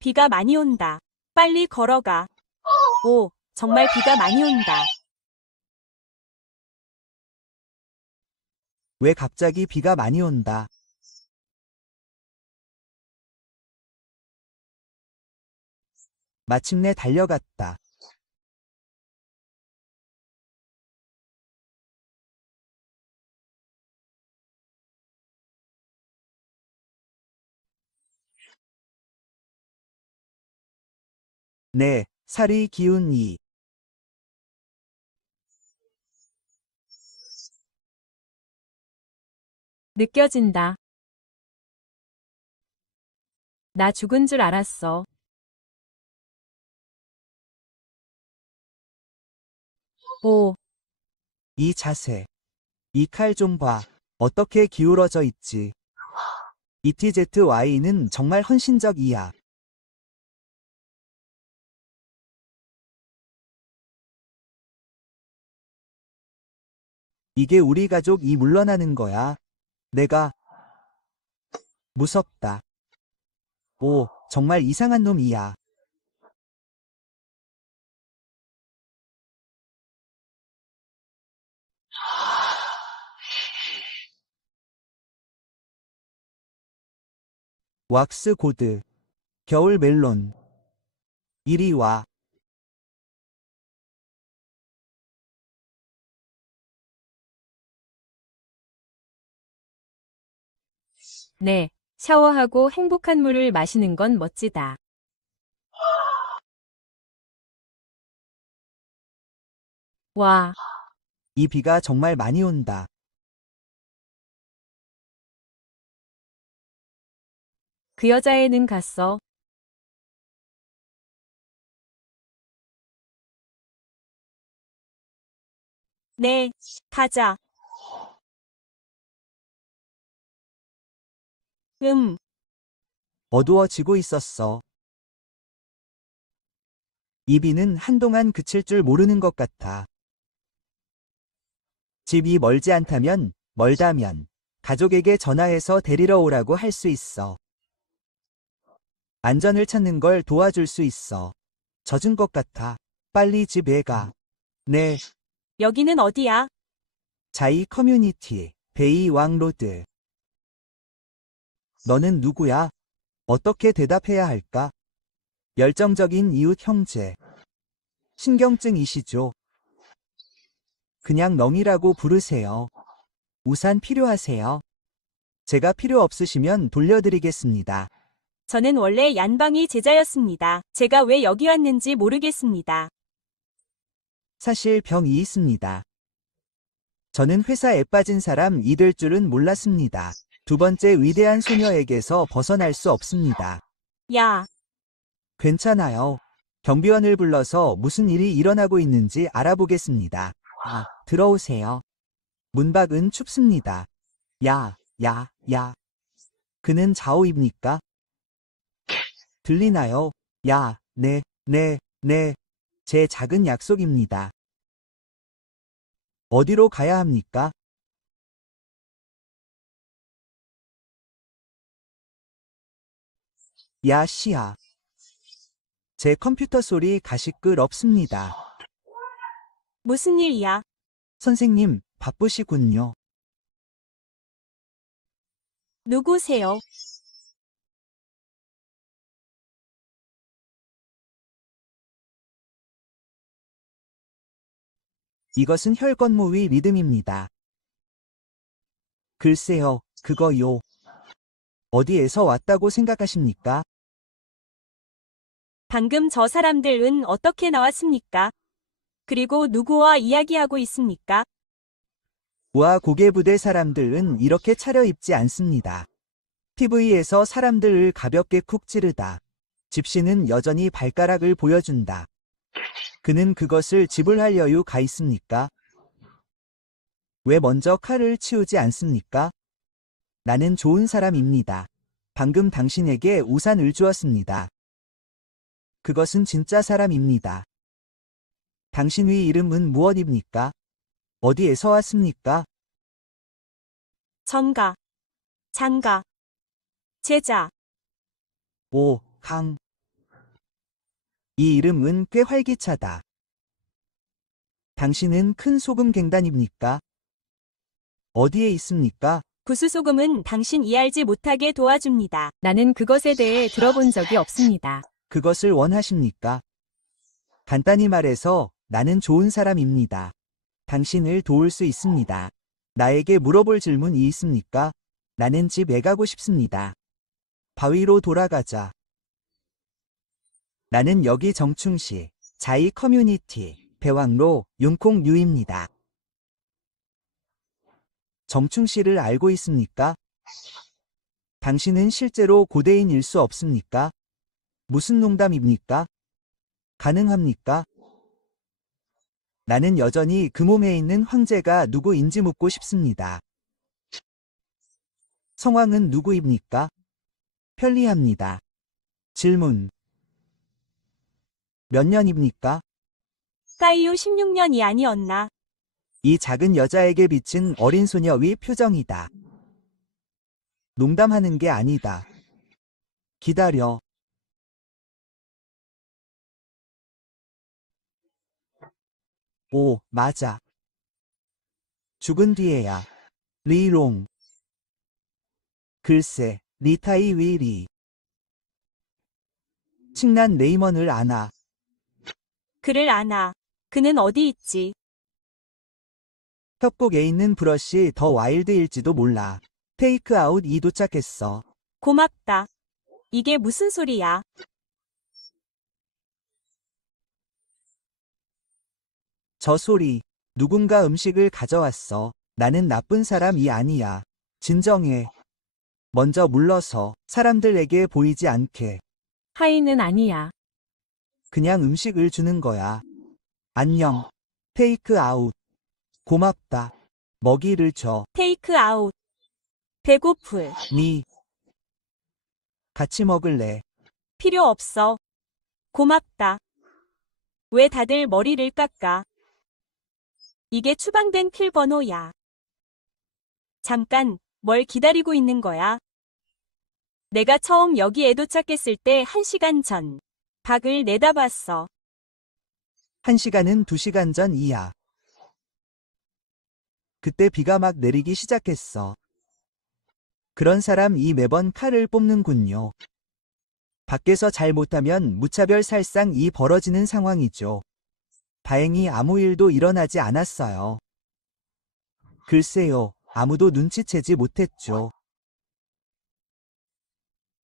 비가 많이 온다. 빨리 걸어가. 오, 정말 비가 많이 온다. 왜 갑자기 비가 많이 온다. 마침내 달려갔다. 네, 살이 기운 이. 느껴진다. 나 죽은 줄 알았어. 오, 이 자세. 이 칼 좀 봐. 어떻게 기울어져 있지. ETZY는 정말 헌신적이야. 이게 우리 가족이 물러나는 거야. 내가 무섭다. 오, 정말 이상한 놈이야. 왁스 고드. 겨울 멜론. 이리 와. 네. 샤워하고 행복한 물을 마시는 건 멋지다. 와, 이 비가 정말 많이 온다. 그 여자애는 갔어. 네, 가자. 어두워지고 있었어. 이 비는 한동안 그칠 줄 모르는 것 같아. 집이 멀지 않다면, 멀다면, 가족에게 전화해서 데리러 오라고 할 수 있어. 안전을 찾는 걸 도와줄 수 있어. 젖은 것 같아. 빨리 집에 가. 네, 여기는 어디야? 자이 커뮤니티, 베이왕 로드. 너는 누구야? 어떻게 대답해야 할까? 열정적인 이웃 형제. 신경증이시죠? 그냥 넝이라고 부르세요. 우산 필요하세요? 제가 필요 없으시면 돌려드리겠습니다. 저는 원래 얀방이 제자였습니다. 제가 왜 여기 왔는지 모르겠습니다. 사실 병이 있습니다. 저는 회사에 빠진 사람이 될 줄은 몰랐습니다. 두 번째 위대한 소녀에게서 벗어날 수 없습니다. 야, 괜찮아요. 경비원을 불러서 무슨 일이 일어나고 있는지 알아보겠습니다. 아, 들어오세요. 문 밖은 춥습니다. 야, 야, 야. 그는 자오입니까? 들리나요? 야, 네, 네, 네. 제 작은 약속입니다. 어디로 가야 합니까? 야, 씨야. 제 컴퓨터 소리 가시끄럽습니다. 무슨 일이야? 선생님, 바쁘시군요. 누구세요? 이것은 혈건무 위 리듬입니다. 글쎄요, 그거요. 어디에서 왔다고 생각하십니까? 방금 저 사람들은 어떻게 나왔습니까? 그리고 누구와 이야기하고 있습니까? 우아 고개부대 사람들은 이렇게 차려입지 않습니다. TV에서 사람들을 가볍게 쿡 찌르다. 집시는 여전히 발가락을 보여준다. 그는 그것을 지불할 여유가 있습니까? 왜 먼저 칼을 치우지 않습니까? 나는 좋은 사람입니다. 방금 당신에게 우산을 주었습니다. 그것은 진짜 사람입니다. 당신의 이름은 무엇입니까? 어디에서 왔습니까? 전가, 장가, 제자. 오, 강. 이 이름은 꽤 활기차다. 당신은 큰 소금 갱단입니까? 어디에 있습니까? 구수소금은 당신 이해하지 못하게 도와줍니다. 나는 그것에 대해 들어본 적이 없습니다. 그것을 원하십니까? 간단히 말해서 나는 좋은 사람입니다. 당신을 도울 수 있습니다. 나에게 물어볼 질문이 있습니까? 나는 집에 가고 싶습니다. 바위로 돌아가자. 나는 여기 정충시 자이 커뮤니티 배왕로 윤콩유입니다. 정충시를 알고 있습니까? 당신은 실제로 고대인일 수 없습니까? 무슨 농담입니까? 가능합니까? 나는 여전히 그 몸에 있는 황제가 누구인지 묻고 싶습니다. 성왕은 누구입니까? 편리합니다. 질문. 몇 년입니까? 까이오 16년이 아니었나? 이 작은 여자에게 비친 어린 소녀의 표정이다. 농담하는 게 아니다. 기다려. 오, 맞아. 죽은 뒤에야. 리롱. 글쎄, 리타이 위리. 칭난 레이먼을 아나. 그를 아나. 그는 어디 있지? 협곡에 있는 브러쉬 더 와일드일지도 몰라. 테이크아웃 도착했어. 고맙다. 이게 무슨 소리야? 저 소리. 누군가 음식을 가져왔어. 나는 나쁜 사람이 아니야. 진정해. 먼저 물러서 사람들에게 보이지 않게. 하이는 아니야. 그냥 음식을 주는 거야. 안녕. 테이크아웃. 고맙다. 먹이를 줘. 테이크 아웃. 배고플. 니. 같이 먹을래. 필요 없어. 고맙다. 왜 다들 머리를 깎아? 이게 추방된 킬 번호야. 잠깐, 뭘 기다리고 있는 거야? 내가 처음 여기에 도착했을 때 1시간 전. 박을 내다봤어. 1시간은 2시간 전이야. 그때 비가 막 내리기 시작했어. 그런 사람이 매번 칼을 뽑는군요. 밖에서 잘 못하면 무차별 살상이 벌어지는 상황이죠. 다행히 아무 일도 일어나지 않았어요. 글쎄요, 아무도 눈치채지 못했죠.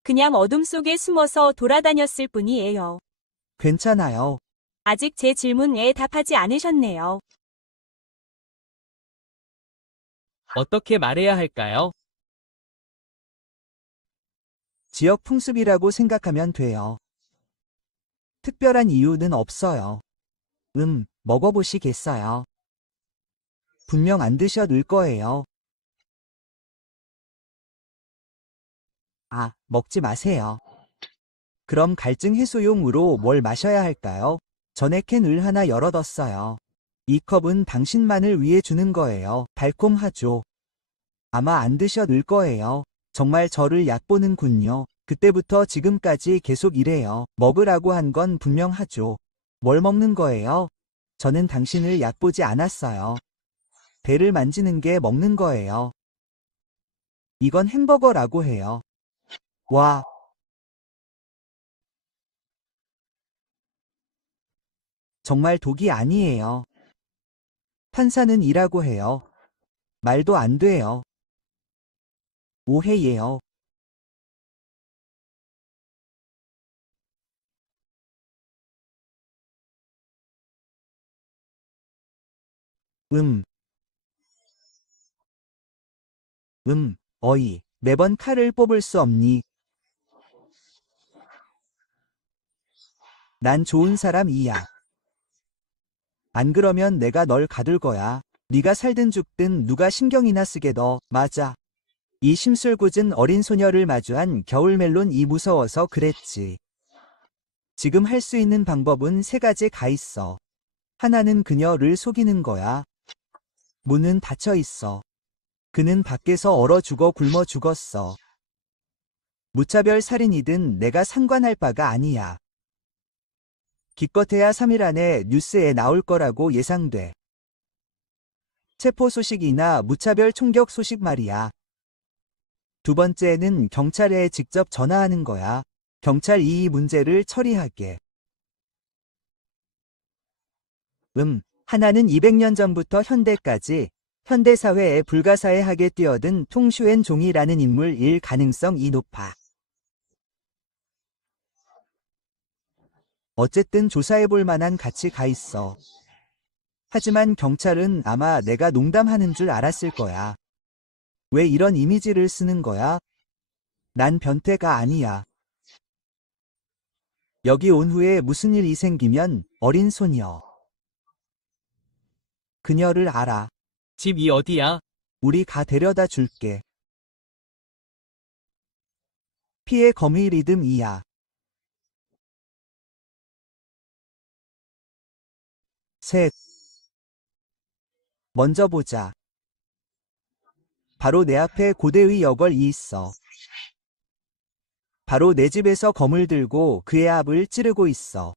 그냥 어둠 속에 숨어서 돌아다녔을 뿐이에요. 괜찮아요. 아직 제 질문에 답하지 않으셨네요. 어떻게 말해야 할까요? 지역 풍습이라고 생각하면 돼요. 특별한 이유는 없어요. 먹어보시겠어요? 분명 안 드셔둘 거예요. 아, 먹지 마세요. 그럼 갈증 해소용으로 뭘 마셔야 할까요? 전에 캔을 하나 열어뒀어요. 이 컵은 당신만을 위해 주는 거예요. 달콤하죠? 아마 안 드셔둘 거예요. 정말 저를 얕보는군요. 그때부터 지금까지 계속 이래요. 먹으라고 한 건 분명하죠. 뭘 먹는 거예요? 저는 당신을 얕보지 않았어요. 배를 만지는 게 먹는 거예요. 이건 햄버거라고 해요. 와. 정말 독이 아니에요. 탄산은 이라고 해요. 말도 안 돼요. 오해예요. 어이, 매번 칼을 뽑을 수 없니? 난 좋은 사람이야. 안 그러면 내가 널 가둘 거야. 네가 살든 죽든 누가 신경이나 쓰게 너. 맞아. 이 심술궂은 어린 소녀를 마주한 겨울 멜론이 무서워서 그랬지. 지금 할 수 있는 방법은 3가지가 있어. 하나는 그녀를 속이는 거야. 문은 닫혀 있어. 그는 밖에서 얼어 죽어 굶어 죽었어. 무차별 살인이든 내가 상관할 바가 아니야. 기껏해야 3일 안에 뉴스에 나올 거라고 예상돼. 체포 소식이나 무차별 총격 소식 말이야. 두 번째는 경찰에 직접 전화하는 거야. 경찰이 이 문제를 처리하게. 하나는 200년 전부터 현대까지 현대사회에 불가사의하게 뛰어든 퉁슈엔 종이라는 인물일 가능성이 높아. 어쨌든 조사해볼 만한 가치가 있어. 하지만 경찰은 아마 내가 농담하는 줄 알았을 거야. 왜 이런 이미지를 쓰는 거야? 난 변태가 아니야. 여기 온 후에 무슨 일이 생기면 어린 소녀. 그녀를 알아. 집이 어디야? 우리 가 데려다 줄게. 피해 거미 리듬이야. 셋. 먼저 보자. 바로 내 앞에 고대의 여걸이 있어. 바로 내 집에서 검을 들고 그의 앞을 찌르고 있어.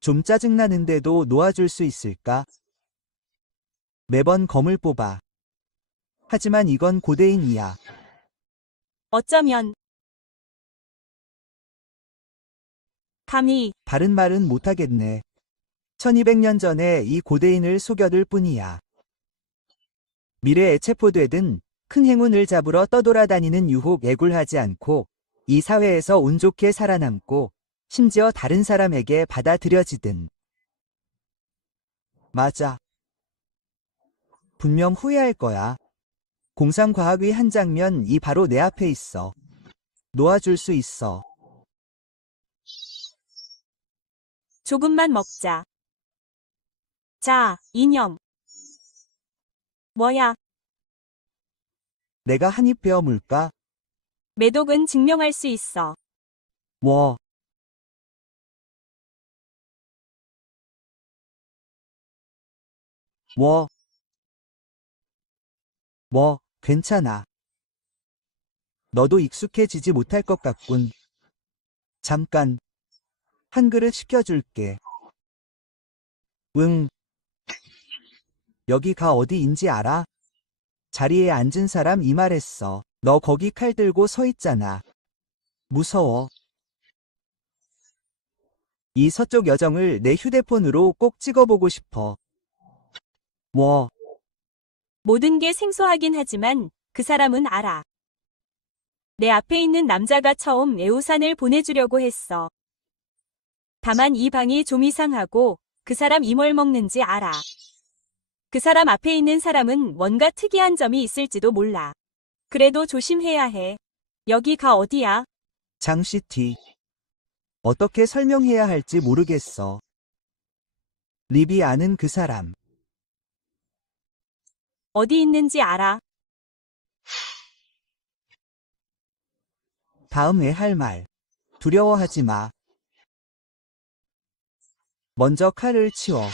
좀 짜증나는데도 놓아줄 수 있을까? 매번 검을 뽑아. 하지만 이건 고대인이야. 어쩌면 감히 바른 말은 못하겠네. 1200년 전에 이 고대인을 속여둘 뿐이야. 미래에 체포되든 큰 행운을 잡으러 떠돌아다니는 유혹 애굴하지 않고 이 사회에서 운 좋게 살아남고 심지어 다른 사람에게 받아들여지든. 맞아. 분명 후회할 거야. 공상과학의 한 장면이 바로 내 앞에 있어. 놓아줄 수 있어. 조금만 먹자. 자, 이념. 뭐야? 내가 한 입 베어 물까? 매독은 증명할 수 있어. 뭐. 괜찮아. 너도 익숙해지지 못할 것 같군. 잠깐. 한 그릇 시켜줄게. 응. 여기가 어디인지 알아? 자리에 앉은 사람 이 말했어. 너 거기 칼 들고 서 있잖아. 무서워. 이 서쪽 여정을 내 휴대폰으로 꼭 찍어보고 싶어. 뭐. 모든 게 생소하긴 하지만 그 사람은 알아. 내 앞에 있는 남자가 처음 애우산을 보내주려고 했어. 다만 이 방이 좀 이상하고 그 사람이 뭘 먹는지 알아. 그 사람 앞에 있는 사람은 뭔가 특이한 점이 있을지도 몰라. 그래도 조심해야 해. 여기가 어디야? 장시티. 어떻게 설명해야 할지 모르겠어. 립이 아는 그 사람. 어디 있는지 알아. 다음에 할 말. 두려워하지 마. 먼저 칼을 치워.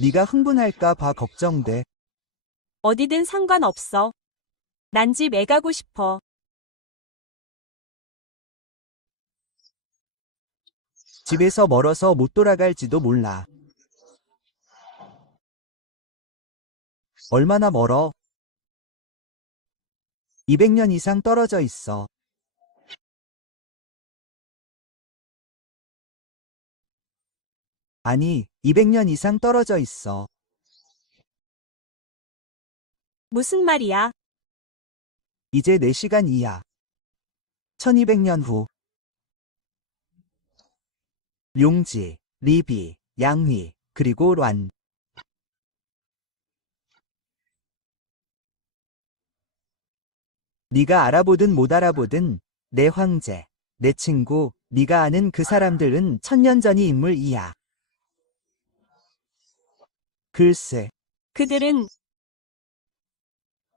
네가 흥분할까 봐 걱정돼. 어디든 상관없어. 난 집에 가고 싶어. 집에서 멀어서 못 돌아갈지도 몰라. 얼마나 멀어? 200년 이상 떨어져 있어. 아니, 200년 이상 떨어져 있어. 무슨 말이야? 이제 4시간이야. 1200년 후. 용지, 리비, 양휘, 그리고 란. 네가 알아보든 못 알아보든 내 황제, 내 친구, 네가 아는 그 사람들은 1000년 전의 인물이야. 글쎄, 그들은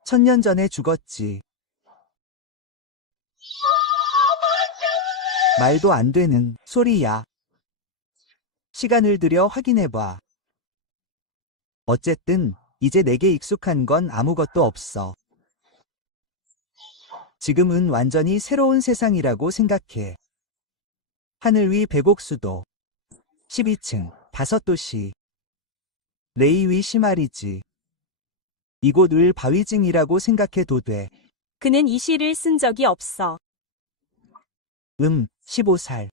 1000년 전에 죽었지. 말도 안 되는 소리야. 시간을 들여 확인해봐. 어쨌든 이제 내게 익숙한 건 아무것도 없어. 지금은 완전히 새로운 세상이라고 생각해. 하늘 위 백옥수도. 12층, 5도시. 레이 위 시마리지. 이곳 을 바위징이라고 생각해도 돼. 그는 이 시를 쓴 적이 없어. 15살.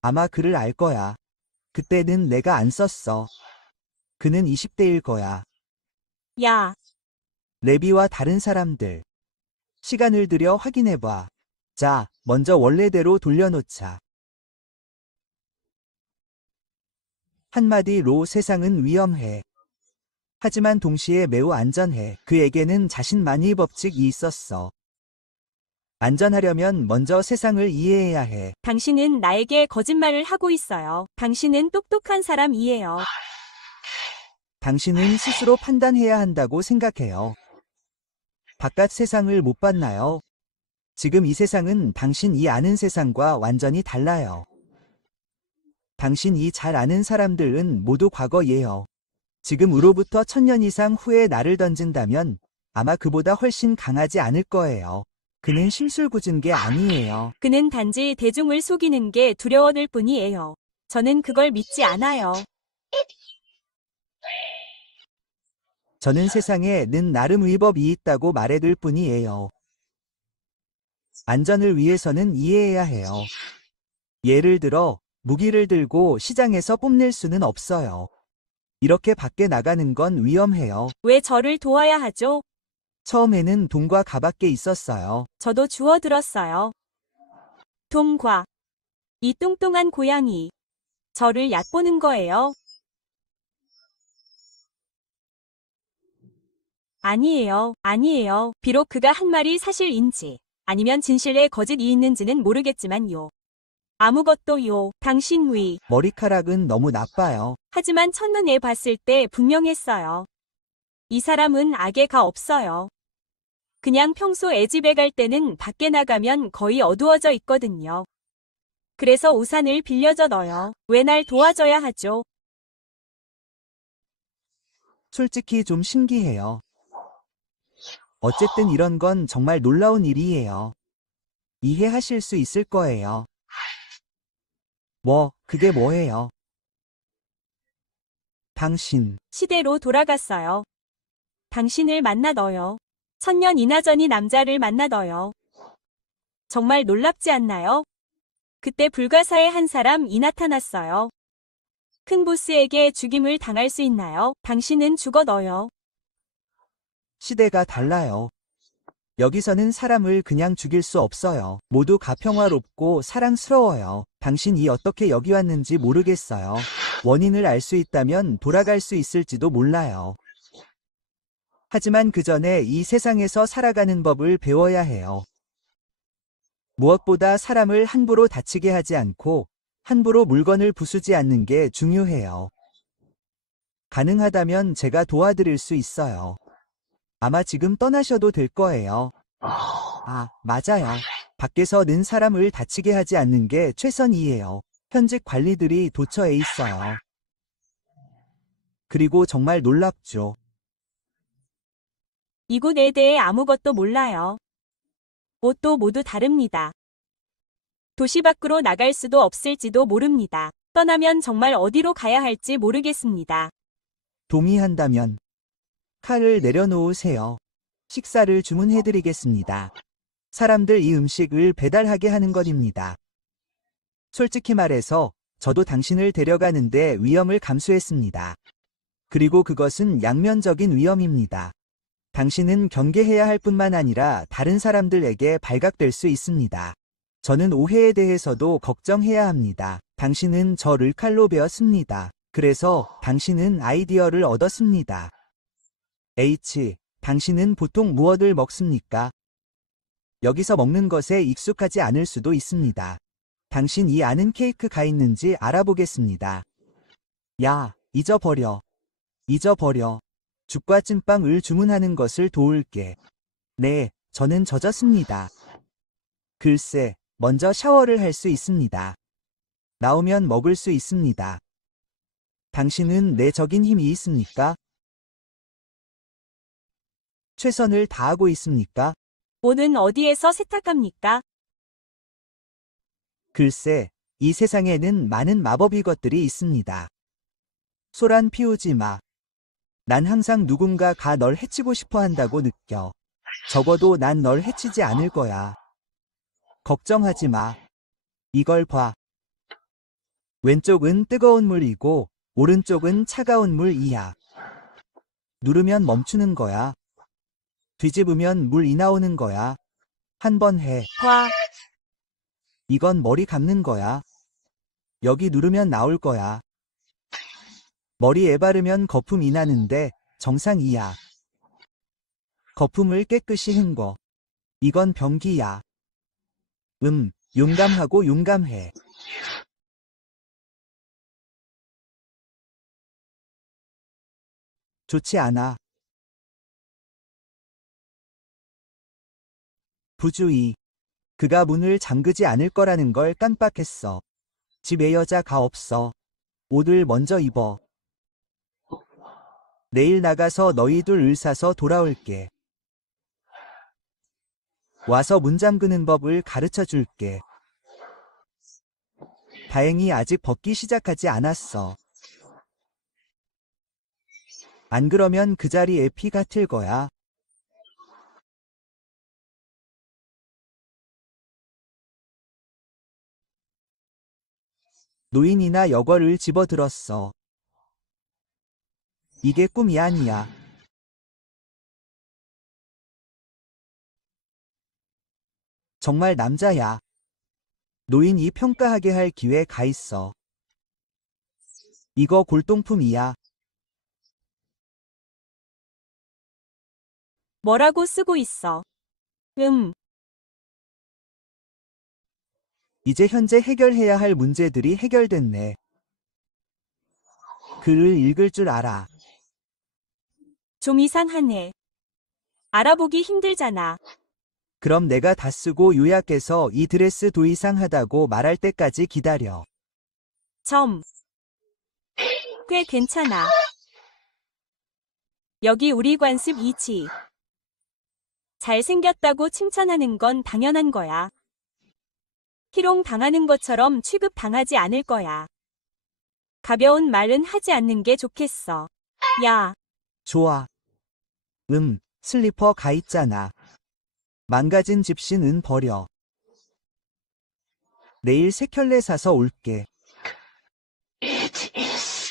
아마 그를 알 거야. 그때는 내가 안 썼어. 그는 20대일 거야. 야, 레비와 다른 사람들. 시간을 들여 확인해봐. 자, 먼저 원래대로 돌려놓자. 한마디로 세상은 위험해. 하지만 동시에 매우 안전해. 그에게는 자신만의 법칙이 있었어. 안전하려면 먼저 세상을 이해해야 해. 당신은 나에게 거짓말을 하고 있어요. 당신은 똑똑한 사람이에요. 당신은 스스로 판단해야 한다고 생각해요. 바깥 세상을 못 봤나요? 지금 이 세상은 당신이 아는 세상과 완전히 달라요. 당신이 잘 아는 사람들은 모두 과거예요. 지금으로부터 1000년 이상 후에 나를 던진다면 아마 그보다 훨씬 강하지 않을 거예요. 그는 심술궂은 게 아니에요. 그는 단지 대중을 속이는 게 두려워질 뿐이에요. 저는 그걸 믿지 않아요. 저는 세상에는 나름 위법이 있다고 말해둘 뿐이에요. 안전을 위해서는 이해해야 해요. 예를 들어 무기를 들고 시장에서 뽐낼 수는 없어요. 이렇게 밖에 나가는 건 위험해요. 왜 저를 도와야 하죠? 처음에는 돈과 가밖에 있었어요. 저도 주워들었어요. 동과. 이 뚱뚱한 고양이. 저를 얕보는 거예요. 아니에요. 아니에요. 비록 그가 한 말이 사실인지 아니면 진실의 거짓이 있는지는 모르겠지만요. 아무것도요. 당신 위. 머리카락은 너무 나빠요. 하지만 첫눈에 봤을 때 분명했어요. 이 사람은 악의가 없어요. 그냥 평소 애집에 갈 때는 밖에 나가면 거의 어두워져 있거든요. 그래서 우산을 빌려줘 넣어요. 왜 날 도와줘야 하죠? 솔직히 좀 신기해요. 어쨌든 이런 건 정말 놀라운 일이에요. 이해하실 수 있을 거예요. 그게 뭐예요? 당신, 시대로 돌아갔어요. 당신을 만나 넣어요. 1000년이나 전이 남자를 만나 넣어요. 정말 놀랍지 않나요? 그때 불가사의 한 사람이 나타났어요. 큰 보스에게 죽임을 당할 수 있나요? 당신은 죽어 넣어요. 시대가 달라요. 여기서는 사람을 그냥 죽일 수 없어요. 모두가 평화롭고 사랑스러워요. 당신이 어떻게 여기 왔는지 모르겠어요. 원인을 알 수 있다면 돌아갈 수 있을지도 몰라요. 하지만 그 전에 이 세상에서 살아가는 법을 배워야 해요. 무엇보다 사람을 함부로 다치게 하지 않고 함부로 물건을 부수지 않는 게 중요해요. 가능하다면 제가 도와드릴 수 있어요. 아마 지금 떠나셔도 될 거예요. 맞아요. 밖에서 는 사람을 다치게 하지 않는 게 최선이에요. 현직 관리들이 도처에 있어요. 그리고 정말 놀랍죠. 이곳에 대해 아무것도 몰라요. 옷도 모두 다릅니다. 도시 밖으로 나갈 수도 없을지도 모릅니다. 떠나면 정말 어디로 가야 할지 모르겠습니다. 동의한다면 칼을 내려놓으세요. 식사를 주문해드리겠습니다. 사람들 이 음식을 배달하게 하는 것입니다. 솔직히 말해서 저도 당신을 데려가는데 위험을 감수했습니다. 그리고 그것은 양면적인 위험입니다. 당신은 경계해야 할 뿐만 아니라 다른 사람들에게 발각될 수 있습니다. 저는 오해에 대해서도 걱정해야 합니다. 당신은 저를 칼로 베었습니다. 그래서 당신은 아이디어를 얻었습니다. 당신은 보통 무엇을 먹습니까? 여기서 먹는 것에 익숙하지 않을 수도 있습니다. 당신이 아는 케이크가 있는지 알아보겠습니다. 잊어버려. 죽과 찐빵을 주문하는 것을 도울게. 네, 저는 젖었습니다. 글쎄, 먼저 샤워를 할 수 있습니다. 나오면 먹을 수 있습니다. 당신은 내적인 힘이 있습니까? 최선을 다하고 있습니까? 옷은 어디에서 세탁합니까? 글쎄, 이 세상에는 많은 마법이 것들이 있습니다. 소란 피우지 마. 난 항상 누군가가 널 해치고 싶어 한다고 느껴. 적어도 난 널 해치지 않을 거야. 걱정하지 마. 이걸 봐. 왼쪽은 뜨거운 물이고, 오른쪽은 차가운 물이야. 누르면 멈추는 거야. 뒤집으면 물이 나오는 거야. 한 번 해. 봐. 이건 머리 감는 거야. 여기 누르면 나올 거야. 머리에 바르면 거품이 나는데 정상이야. 거품을 깨끗이 헹궈. 이건 변기야. 용감하고 용감해. 좋지 않아. 부주의. 그가 문을 잠그지 않을 거라는 걸 깜빡했어. 집에 여자가 없어. 옷을 먼저 입어. 내일 나가서 너희들 을 사서 돌아올게. 와서 문 잠그는 법을 가르쳐 줄게. 다행히 아직 벗기 시작하지 않았어. 안 그러면 그 자리에 피가 튈 거야. 노인이나 여걸을 집어들었어. 이게 꿈이 아니야. 정말 남자야. 노인이 평가하게 할 기회가 있어. 이거 골동품이야. 뭐라고 쓰고 있어? 이제 현재 해결해야 할 문제들이 해결됐네. 글을 읽을 줄 알아. 좀 이상하네. 알아보기 힘들잖아. 그럼 내가 다 쓰고 요약해서 이 드레스 도 이상하다고 말할 때까지 기다려. 꽤 괜찮아. 여기 우리 관습 이지. 잘생겼다고 칭찬하는 건 당연한 거야. 희롱 당하는 것처럼 취급당하지 않을 거야. 가벼운 말은 하지 않는 게 좋겠어. 야, 좋아. 슬리퍼 가 있잖아. 망가진 집신은 버려. 내일 새 켤레 사서 올게.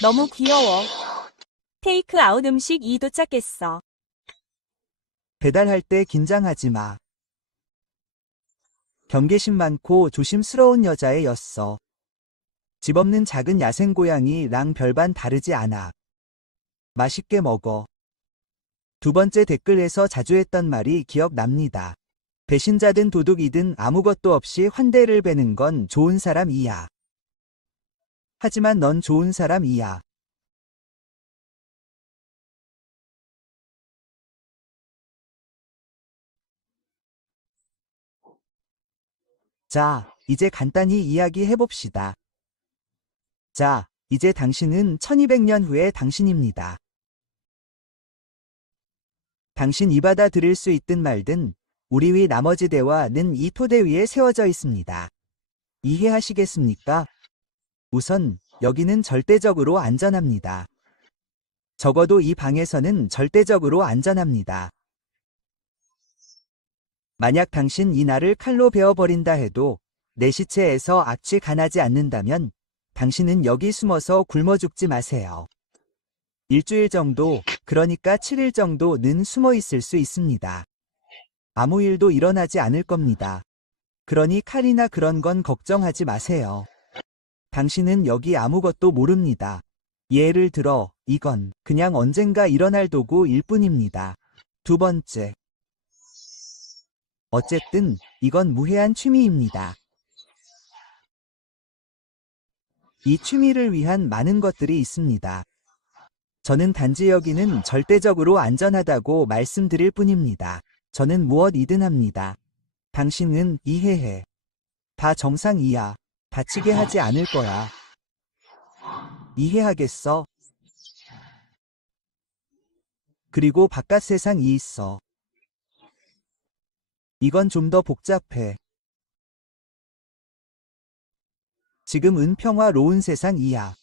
너무 귀여워. 테이크 아웃 음식이 도착했어. 배달할 때 긴장하지 마. 경계심 많고 조심스러운 여자애였어. 집 없는 작은 야생 고양이랑 별반 다르지 않아. 맛있게 먹어. 두 번째 댓글에서 자주 했던 말이 기억납니다. 배신자든 도둑이든 아무것도 없이 환대를 베는 건 좋은 사람이야. 하지만 넌 좋은 사람이야. 자, 이제 간단히 이야기해봅시다. 자, 이제 당신은 1200년 후의 당신입니다. 당신이 받아들일 수 있든 말든 우리 위 나머지 대화는 이 토대 위에 세워져 있습니다. 이해하시겠습니까? 우선 여기는 절대적으로 안전합니다. 적어도 이 방에서는 절대적으로 안전합니다. 만약 당신 이 나를 칼로 베어버린다 해도 내 시체에서 악취가 나지 않는다면 당신은 여기 숨어서 굶어 죽지 마세요. 일주일 정도, 그러니까 7일 정도는 숨어 있을 수 있습니다. 아무 일도 일어나지 않을 겁니다. 그러니 칼이나 그런 건 걱정하지 마세요. 당신은 여기 아무것도 모릅니다. 예를 들어, 이건 그냥 언젠가 일어날 도구일 뿐입니다. 두 번째. 어쨌든, 이건 무해한 취미입니다. 이 취미를 위한 많은 것들이 있습니다. 저는 단지 여기는 절대적으로 안전하다고 말씀드릴 뿐입니다. 저는 무엇이든 합니다. 당신은 이해해. 다 정상이야. 다치게 하지 않을 거야. 이해하겠어? 그리고 바깥 세상이 있어. 이건 좀 더 복잡해. 지금은 평화로운 세상이야.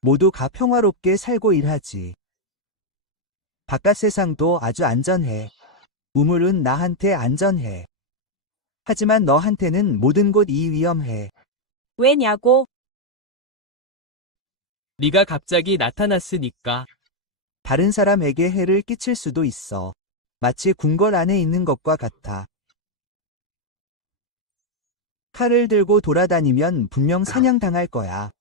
모두가 평화롭게 살고 일하지. 바깥 세상도 아주 안전해. 우물은 나한테 안전해. 하지만 너한테는 모든 곳이 위험해. 왜냐고? 네가 갑자기 나타났으니까. 다른 사람에게 해를 끼칠 수도 있어. 마치 궁궐 안에 있는 것과 같아. 칼을 들고 돌아다니면 분명 사냥당할 거야.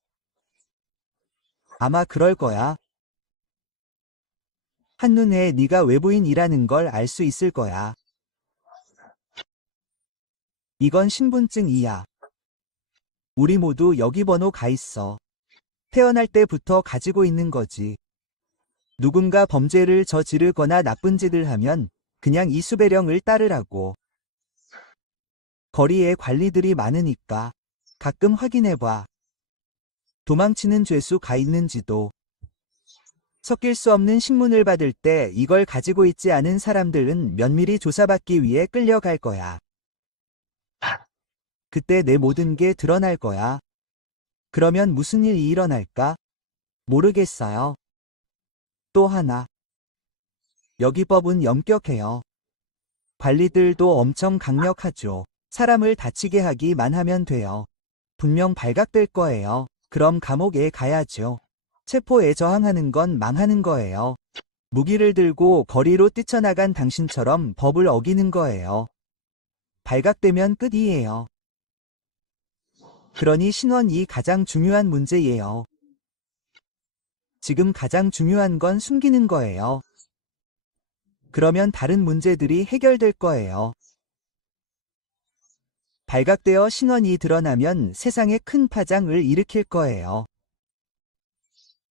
아마 그럴 거야. 한눈에 네가 외부인이라는 걸 알 수 있을 거야. 이건 신분증이야. 우리 모두 여기 번호 가 있어. 태어날 때부터 가지고 있는 거지. 누군가 범죄를 저지르거나 나쁜 짓을 하면 그냥 이 수배령을 따르라고. 거리에 관리들이 많으니까 가끔 확인해봐. 도망치는 죄수가 있는지도. 섞일 수 없는 신문을 받을 때 이걸 가지고 있지 않은 사람들은 면밀히 조사받기 위해 끌려갈 거야. 그때 내 모든 게 드러날 거야. 그러면 무슨 일이 일어날까? 모르겠어요. 또 하나. 여기 법은 엄격해요. 관리들도 엄청 강력하죠. 사람을 다치게 하기만 하면 돼요. 분명 발각될 거예요. 그럼 감옥에 가야죠. 체포에 저항하는 건 망하는 거예요. 무기를 들고 거리로 뛰쳐나간 당신처럼 법을 어기는 거예요. 발각되면 끝이에요. 그러니 신원이 가장 중요한 문제예요. 지금 가장 중요한 건 숨기는 거예요. 그러면 다른 문제들이 해결될 거예요. 발각되어 신원이 드러나면 세상에 큰 파장을 일으킬 거예요.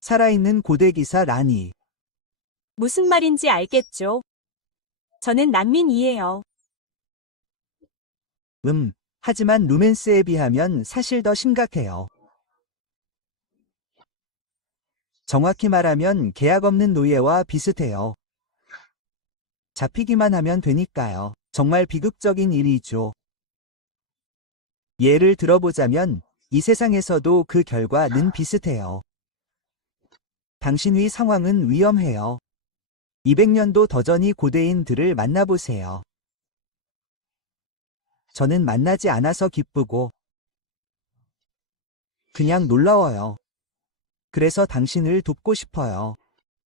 살아있는 고대기사 라니. 무슨 말인지 알겠죠? 저는 난민이에요. 하지만 루맨스에 비하면 사실 더 심각해요. 정확히 말하면 계약 없는 노예와 비슷해요. 잡히기만 하면 되니까요. 정말 비극적인 일이죠. 예를 들어보자면 이 세상에서도 그 결과는 비슷해요. 당신의 상황은 위험해요. 200년도 더 전이 고대인들을 만나보세요. 저는 만나지 않아서 기쁘고 그냥 놀라워요. 그래서 당신을 돕고 싶어요.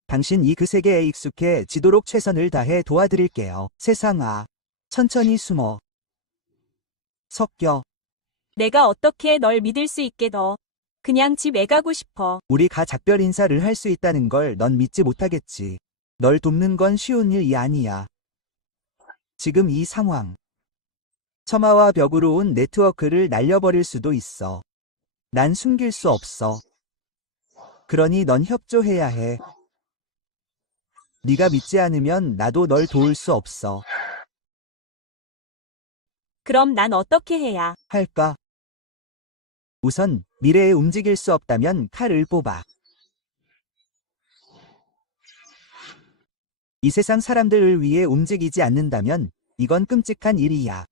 당신이 그 세계에 익숙해지도록 최선을 다해 도와드릴게요. 세상아, 천천히 숨어. 섞여. 내가 어떻게 널 믿을 수 있게 너. 그냥 집에 가고 싶어. 우리가 작별 인사를 할 수 있다는 걸 넌 믿지 못하겠지. 널 돕는 건 쉬운 일이 아니야. 지금 이 상황. 처마와 벽으로 온 네트워크를 날려버릴 수도 있어. 난 숨길 수 없어. 그러니 넌 협조해야 해. 네가 믿지 않으면 나도 널 도울 수 없어. 그럼 난 어떻게 해야? 할까? 우선 미래에 움직일 수 없다면 칼을 뽑아. 이 세상 사람들을 위해 움직이지 않는다면 이건 끔찍한 일이야.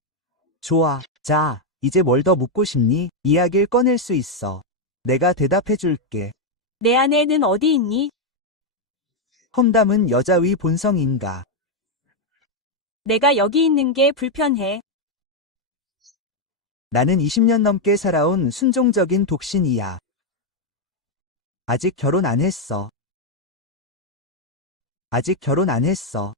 좋아. 자, 이제 뭘 더 묻고 싶니? 이야기를 꺼낼 수 있어. 내가 대답해 줄게. 내 아내는 어디 있니? 험담은 여자의 본성인가? 내가 여기 있는 게 불편해. 나는 20년 넘게 살아온 순종적인 독신이야. 아직 결혼 안 했어. 아직 결혼 안 했어.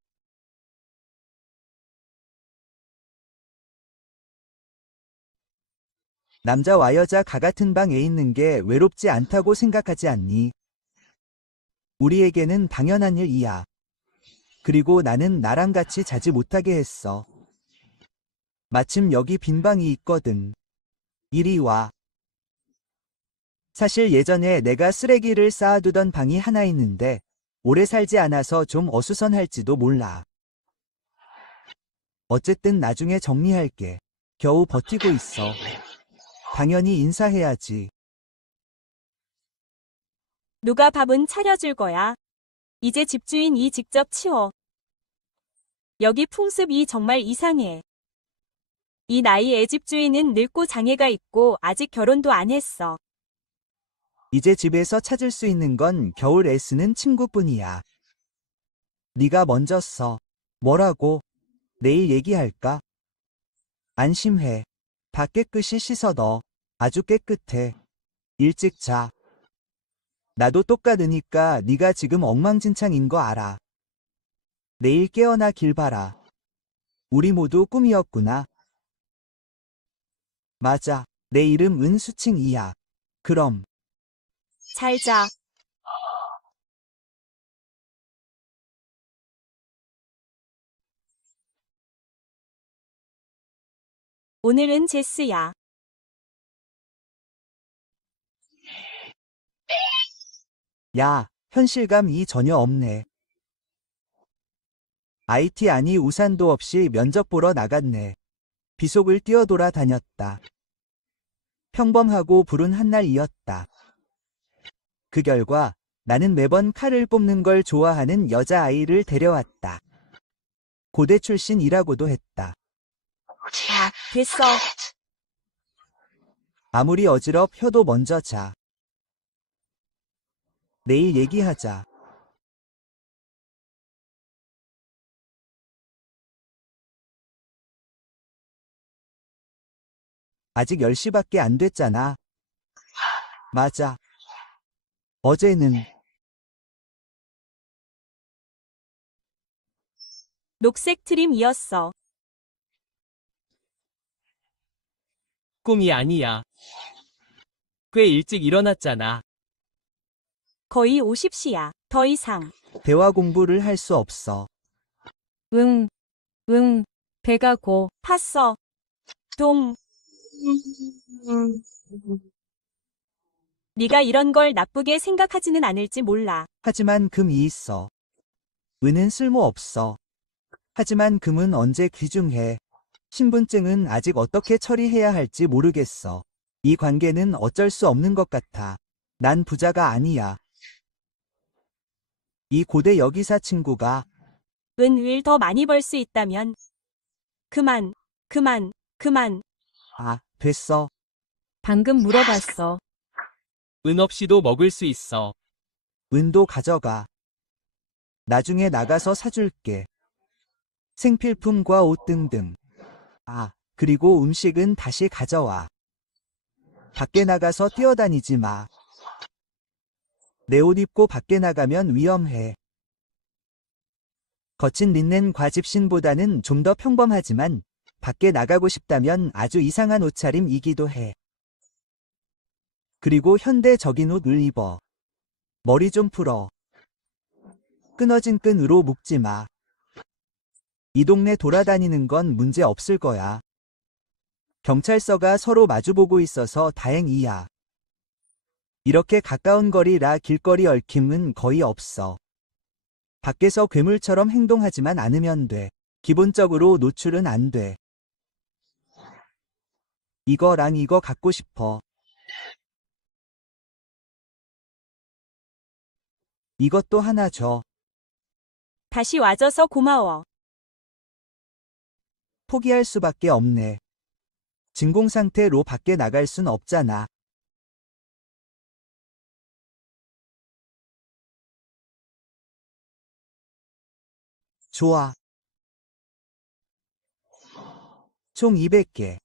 남자와 여자가 같은 방에 있는 게 외롭지 않다고 생각하지 않니? 우리에게는 당연한 일이야. 그리고 나는 나랑 같이 자지 못하게 했어. 마침 여기 빈 방이 있거든. 이리 와. 사실 예전에 내가 쓰레기를 쌓아두던 방이 하나 있는데 오래 살지 않아서 좀 어수선할지도 몰라. 어쨌든 나중에 정리할게. 겨우 버티고 있어. 당연히 인사해야지. 누가 밥은 차려줄 거야. 이제 집주인이 직접 치워. 여기 풍습이 정말 이상해. 이 나이에 집주인은 늙고 장애가 있고 아직 결혼도 안 했어. 이제 집에서 찾을 수 있는 건 겨울 애쓰는 친구뿐이야. 네가 먼저 써. 뭐라고? 내일 얘기할까? 안심해. 다 깨끗이 씻어 넣어. 아주 깨끗해. 일찍 자. 나도 똑같으니까 네가 지금 엉망진창인 거 알아. 내일 깨어나 길 봐라. 우리 모두 꿈이었구나. 맞아. 내 이름 은수칭이야. 그럼. 잘 자. 오늘은 제스야. 야, 현실감이 전혀 없네. IT 아니 우산도 없이 면접 보러 나갔네. 비속을 뛰어돌아 다녔다. 평범하고 불운 한 날이었다. 그 결과 나는 매번 칼을 뽑는 걸 좋아하는 여자아이를 데려왔다. 고대 출신이라고도 했다. 아, 됐어. 아무리 어지럽혀도 먼저 자. 내일 얘기하자. 아직 10시밖에 안 됐잖아. 맞아. 어제는 녹색 트림이었어. 꿈이 아니야. 꽤 일찍 일어났잖아. 거의 50시야. 더 이상. 대화 공부를 할 수 없어. 응, 배가 고. 팠어. 동. 네가 이런 걸 나쁘게 생각하지는 않을지 몰라. 하지만 금이 있어. 은은 쓸모없어. 하지만 금은 언제 귀중해. 신분증은 아직 어떻게 처리해야 할지 모르겠어. 이 관계는 어쩔 수 없는 것 같아. 난 부자가 아니야. 이 고대 여기사 친구가 은을 더 많이 벌 수 있다면. 그만. 됐어. 방금 물어봤어. 은 없이도 먹을 수 있어. 은도 가져가. 나중에 나가서 사줄게. 생필품과 옷 등등. 그리고 음식은 다시 가져와. 밖에 나가서 뛰어다니지 마. 내 옷 입고 밖에 나가면 위험해. 거친 린넨 과집신보다는 좀 더 평범하지만 밖에 나가고 싶다면 아주 이상한 옷차림이기도 해. 그리고 현대적인 옷을 입어. 머리 좀 풀어. 끊어진 끈으로 묶지 마. 이 동네 돌아다니는 건 문제 없을 거야. 경찰서가 서로 마주보고 있어서 다행이야. 이렇게 가까운 거리라 길거리 얽힘은 거의 없어. 밖에서 괴물처럼 행동하지만 않으면 돼. 기본적으로 노출은 안 돼. 이거랑 이거 갖고 싶어. 이것도 하나 줘. 다시 와줘서 고마워. 포기할 수밖에 없네. 진공 상태로 밖에 나갈 순 없잖아. 좋아. 총 200개.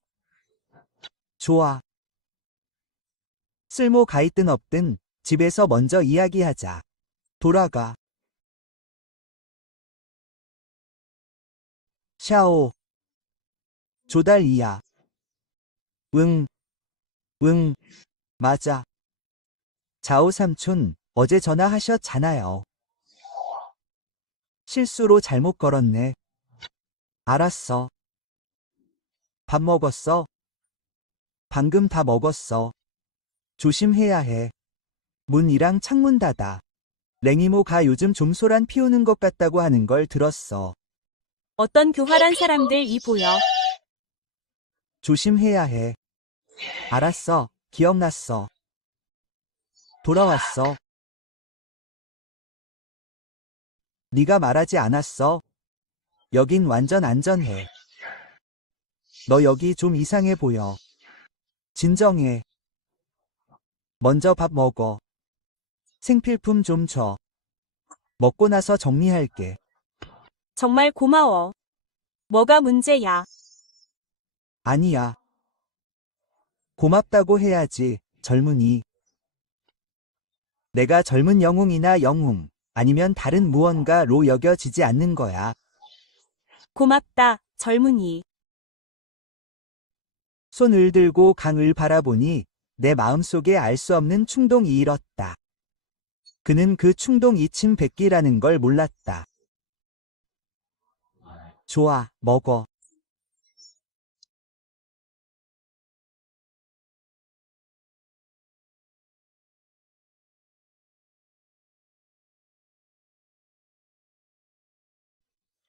좋아. 쓸모가 있든 없든 집에서 먼저 이야기하자. 돌아가. 샤오. 조달이야. 응. 맞아. 자오 삼촌, 어제 전화하셨잖아요. 실수로 잘못 걸었네. 알았어. 밥 먹었어? 방금 다 먹었어. 조심해야 해. 문이랑 창문 닫아. 랭이모가 요즘 좀 소란 피우는 것 같다고 하는 걸 들었어. 어떤 교활한 사람들이 보여. 조심해야 해. 알았어. 기억났어. 돌아왔어. 네가 말하지 않았어. 여긴 완전 안전해. 너 여기 좀 이상해 보여. 진정해. 먼저 밥 먹어. 생필품 좀 줘. 먹고 나서 정리할게. 정말 고마워. 뭐가 문제야? 아니야. 고맙다고 해야지, 젊은이. 내가 젊은 영웅이나 영웅, 아니면 다른 무언가로 여겨지지 않는 거야. 고맙다, 젊은이. 손을 들고 강을 바라보니 내 마음속에 알 수 없는 충동이 일었다. 그는 그 충동 이침 뱉기라는 걸 몰랐다. 좋아, 먹어.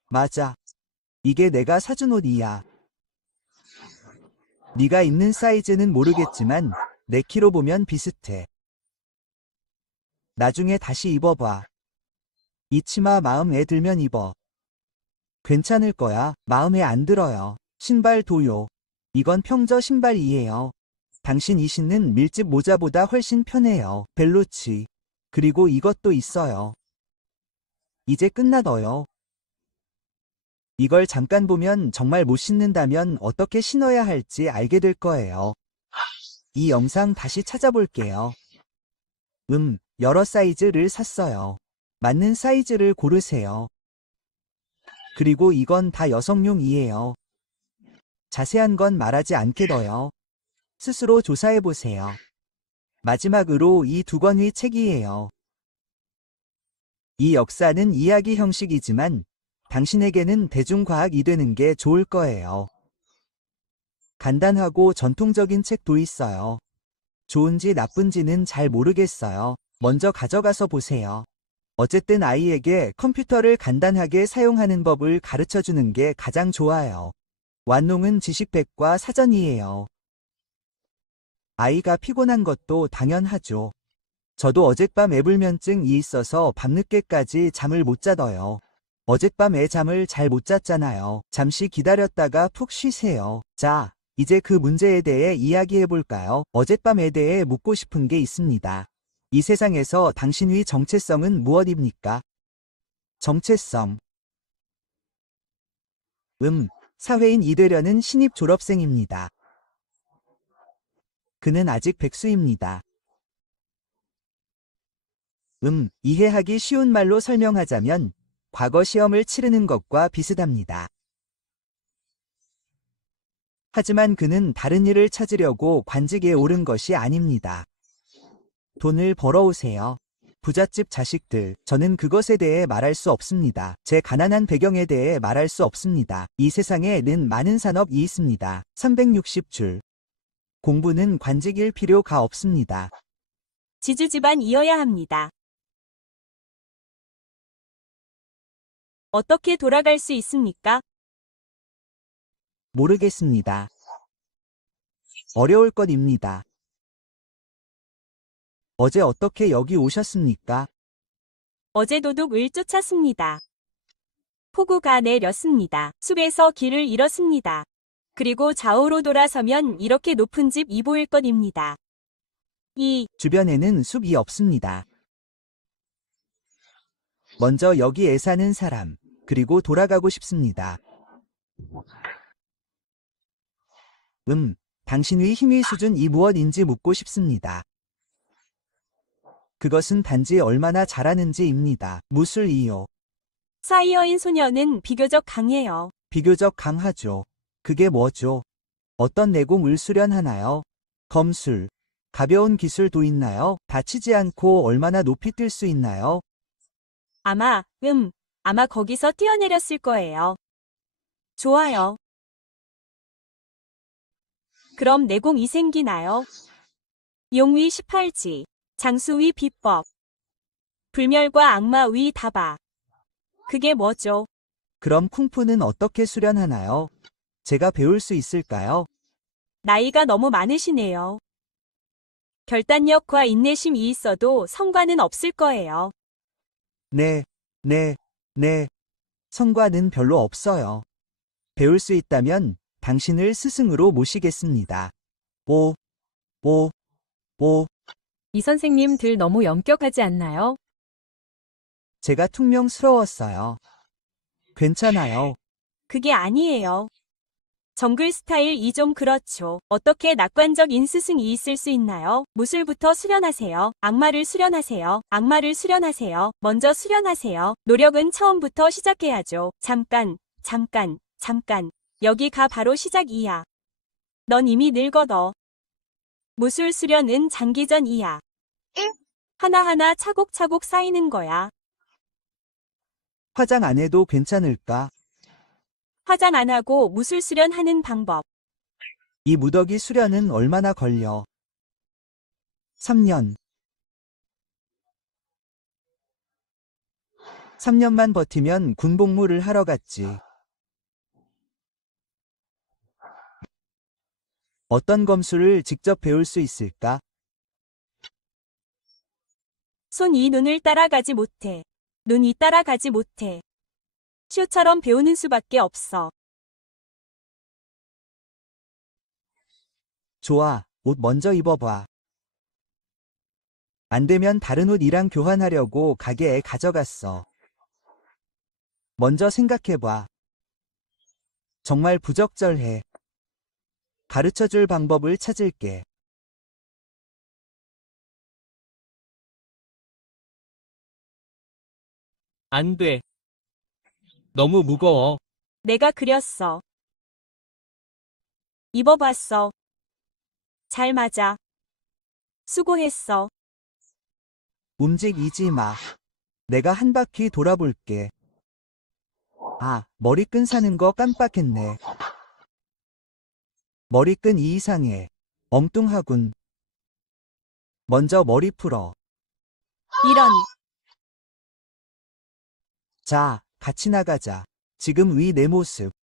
맞아. 이게 내가 사준 옷이야. 네가 입는 사이즈는 모르겠지만 내 키로 보면 비슷해. 나중에 다시 입어봐. 이 치마 마음에 들면 입어. 괜찮을 거야. 마음에 안 들어요. 신발 도요. 이건 평저 신발이에요. 당신 이 신는 밀짚 모자보다 훨씬 편해요. 벨로치. 그리고 이것도 있어요. 이제 끝나둬요. 이걸 잠깐 보면 정말 못 신는다면 어떻게 신어야 할지 알게 될 거예요. 이 영상 다시 찾아볼게요. 여러 사이즈를 샀어요. 맞는 사이즈를 고르세요. 그리고 이건 다 여성용이에요. 자세한 건 말하지 않게둬요. 스스로 조사해보세요. 마지막으로 이 두 권의 책이에요. 이 역사는 이야기 형식이지만 당신에게는 대중과학이 되는 게 좋을 거예요. 간단하고 전통적인 책도 있어요. 좋은지 나쁜지는 잘 모르겠어요. 먼저 가져가서 보세요. 어쨌든 아이에게 컴퓨터를 간단하게 사용하는 법을 가르쳐 주는 게 가장 좋아요. 완농은 지식백과 사전이에요. 아이가 피곤한 것도 당연하죠. 저도 어젯밤 애불면증이 있어서 밤늦게까지 잠을 못 자더요. 어젯밤 애 잠을 잘 못 잤잖아요. 잠시 기다렸다가 푹 쉬세요. 자, 이제 그 문제에 대해 이야기해 볼까요? 어젯밤에 대해 묻고 싶은 게 있습니다. 이 세상에서 당신의 정체성은 무엇입니까? 정체성. 사회인이 되려는 신입 졸업생입니다. 그는 아직 백수입니다. 이해하기 쉬운 말로 설명하자면 과거 시험을 치르는 것과 비슷합니다. 하지만 그는 다른 일을 찾으려고 관직에 오른 것이 아닙니다. 돈을 벌어오세요. 부잣집 자식들, 저는 그것에 대해 말할 수 없습니다. 제 가난한 배경에 대해 말할 수 없습니다. 이 세상에는 많은 산업이 있습니다. 360줄. 공부는 관직일 필요가 없습니다. 지주 집안 이어야 합니다. 어떻게 돌아갈 수 있습니까? 모르겠습니다. 어려울 것입니다. 어제 어떻게 여기 오셨습니까? 어제 도둑을 쫓았습니다. 폭우가 내렸습니다. 숲에서 길을 잃었습니다. 그리고 좌우로 돌아서면 이렇게 높은 집이 보일 것입니다. 이 주변에는 숲이 없습니다. 먼저 여기에 사는 사람, 그리고 돌아가고 싶습니다. 당신의 힘의 수준이 무엇인지 묻고 싶습니다. 그것은 단지 얼마나 잘하는지입니다. 무술이요. 사이어인 소녀는 비교적 강해요. 비교적 강하죠. 그게 뭐죠? 어떤 내공을 수련하나요? 검술. 가벼운 기술도 있나요? 다치지 않고 얼마나 높이 뛸 수 있나요? 아마 거기서 뛰어내렸을 거예요. 좋아요. 그럼 내공이 생기나요? 용위 18지, 장수위 비법, 불멸과 악마위 다바. 그게 뭐죠? 그럼 쿵푸는 어떻게 수련하나요? 제가 배울 수 있을까요? 나이가 너무 많으시네요. 결단력과 인내심이 있어도 성과는 없을 거예요. 네. 성과는 별로 없어요. 배울 수 있다면 당신을 스승으로 모시겠습니다. 오, 오, 오, 이 선생님들 너무 엄격하지 않나요? 제가 퉁명스러웠어요. 괜찮아요. 그게 아니에요. 정글 스타일 좀 그렇죠. 어떻게 낙관적인 스승이 있을 수 있나요? 무술부터 수련하세요. 악마를 수련하세요. 악마를 수련하세요. 먼저 수련하세요. 노력은 처음부터 시작해야죠. 잠깐. 여기가 바로 시작이야. 넌 이미 늙어도. 무술 수련은 장기전이야. 하나하나 차곡차곡 쌓이는 거야. 화장 안 해도 괜찮을까? 화장 안 하고 무술 수련하는 방법. 이 무더기 수련은 얼마나 걸려? 3년. 3년만 버티면 군복무를 하러 갔지. 어떤 검수를 직접 배울 수 있을까? 손 이 눈을 따라가지 못해. 눈이 따라가지 못해. 슈처럼 배우는 수밖에 없어. 좋아, 옷 먼저 입어봐. 안 되면 다른 옷이랑 교환하려고 가게에 가져갔어. 먼저 생각해봐. 정말 부적절해. 가르쳐줄 방법을 찾을게. 안 돼. 너무 무거워. 내가 그렸어. 입어봤어. 잘 맞아. 수고했어. 움직이지 마. 내가 한 바퀴 돌아볼게. 아, 머리끈 사는 거 깜빡했네. 머리끈 이상해. 엉뚱하군. 먼저 머리 풀어. 이런. 자, 같이 나가자. 지금 위 내 모습.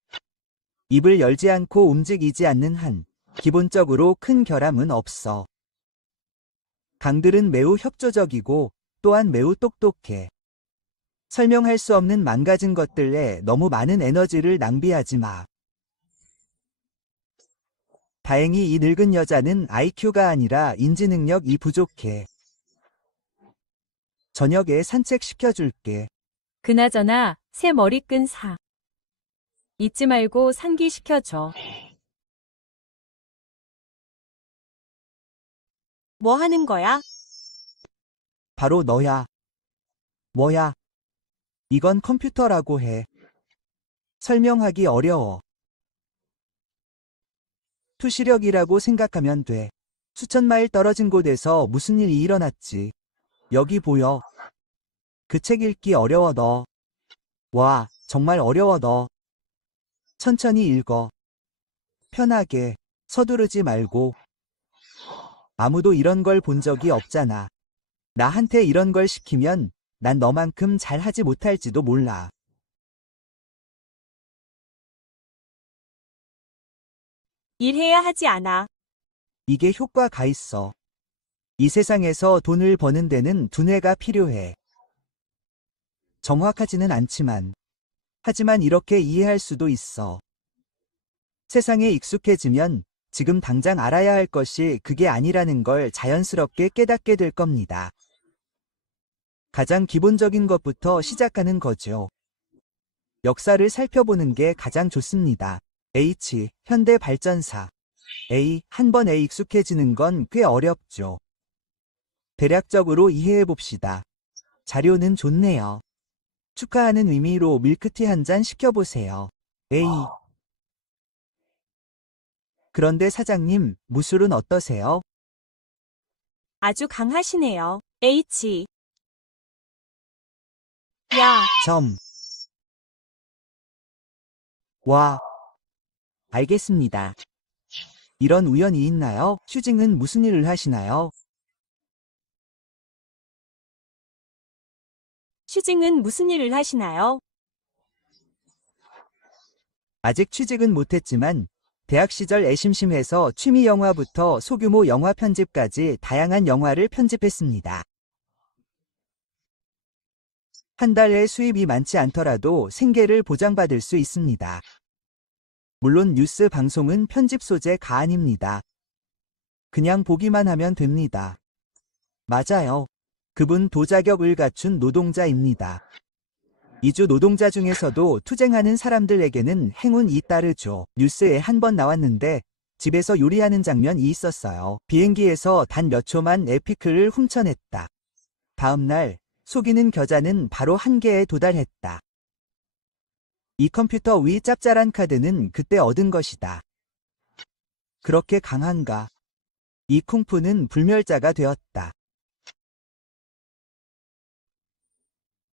입을 열지 않고 움직이지 않는 한, 기본적으로 큰 결함은 없어. 강들은 매우 협조적이고, 또한 매우 똑똑해. 설명할 수 없는 망가진 것들에 너무 많은 에너지를 낭비하지 마. 다행히 이 늙은 여자는 IQ가 아니라 인지 능력이 부족해. 저녁에 산책시켜줄게. 그나저나 새 머리끈 사. 잊지 말고 상기시켜줘. 뭐 하는 거야? 바로 너야. 뭐야? 이건 컴퓨터라고 해. 설명하기 어려워. 투시력이라고 생각하면 돼. 수천 마일 떨어진 곳에서 무슨 일이 일어났지. 여기 보여. 그 책 읽기 어려워 너. 와, 정말 어려워 너. 천천히 읽어. 편하게. 서두르지 말고. 아무도 이런 걸 본 적이 없잖아. 나한테 이런 걸 시키면 난 너만큼 잘하지 못할지도 몰라. 일해야 하지 않아. 이게 효과가 있어. 이 세상에서 돈을 버는 데는 두뇌가 필요해. 정확하지는 않지만. 하지만 이렇게 이해할 수도 있어. 세상에 익숙해지면 지금 당장 알아야 할 것이 그게 아니라는 걸 자연스럽게 깨닫게 될 겁니다. 가장 기본적인 것부터 시작하는 거죠. 역사를 살펴보는 게 가장 좋습니다. H, 현대발전사. A, 한 번에 익숙해지는 건 꽤 어렵죠. 대략적으로 이해해 봅시다. 자료는 좋네요. 축하하는 의미로 밀크티 한 잔 시켜보세요. A. 그런데 사장님, 무술은 어떠세요? 아주 강하시네요. H. 야, 점. 와. 알겠습니다. 이런 우연이 있나요? 슈징은 무슨 일을 하시나요? 슈징은 무슨 일을 하시나요? 아직 취직은 못했지만 대학 시절 애심심해서 취미 영화부터 소규모 영화 편집까지 다양한 영화를 편집했습니다. 한 달에 수입이 많지 않더라도 생계를 보장받을 수 있습니다. 물론 뉴스 방송은 편집 소재가 아닙니다. 그냥 보기만 하면 됩니다. 맞아요. 그분 도자격을 갖춘 노동자입니다. 이주 노동자 중에서도 투쟁하는 사람들에게는 행운이 따르죠. 뉴스에 한 번 나왔는데 집에서 요리하는 장면이 있었어요. 비행기에서 단 몇 초만 에피크를 훔쳐냈다. 다음날 속이는 겨자는 바로 한계에 도달했다. 이 컴퓨터 위 짭짤한 카드는 그때 얻은 것이다. 그렇게 강한가? 이 쿵푸는 불멸자가 되었다.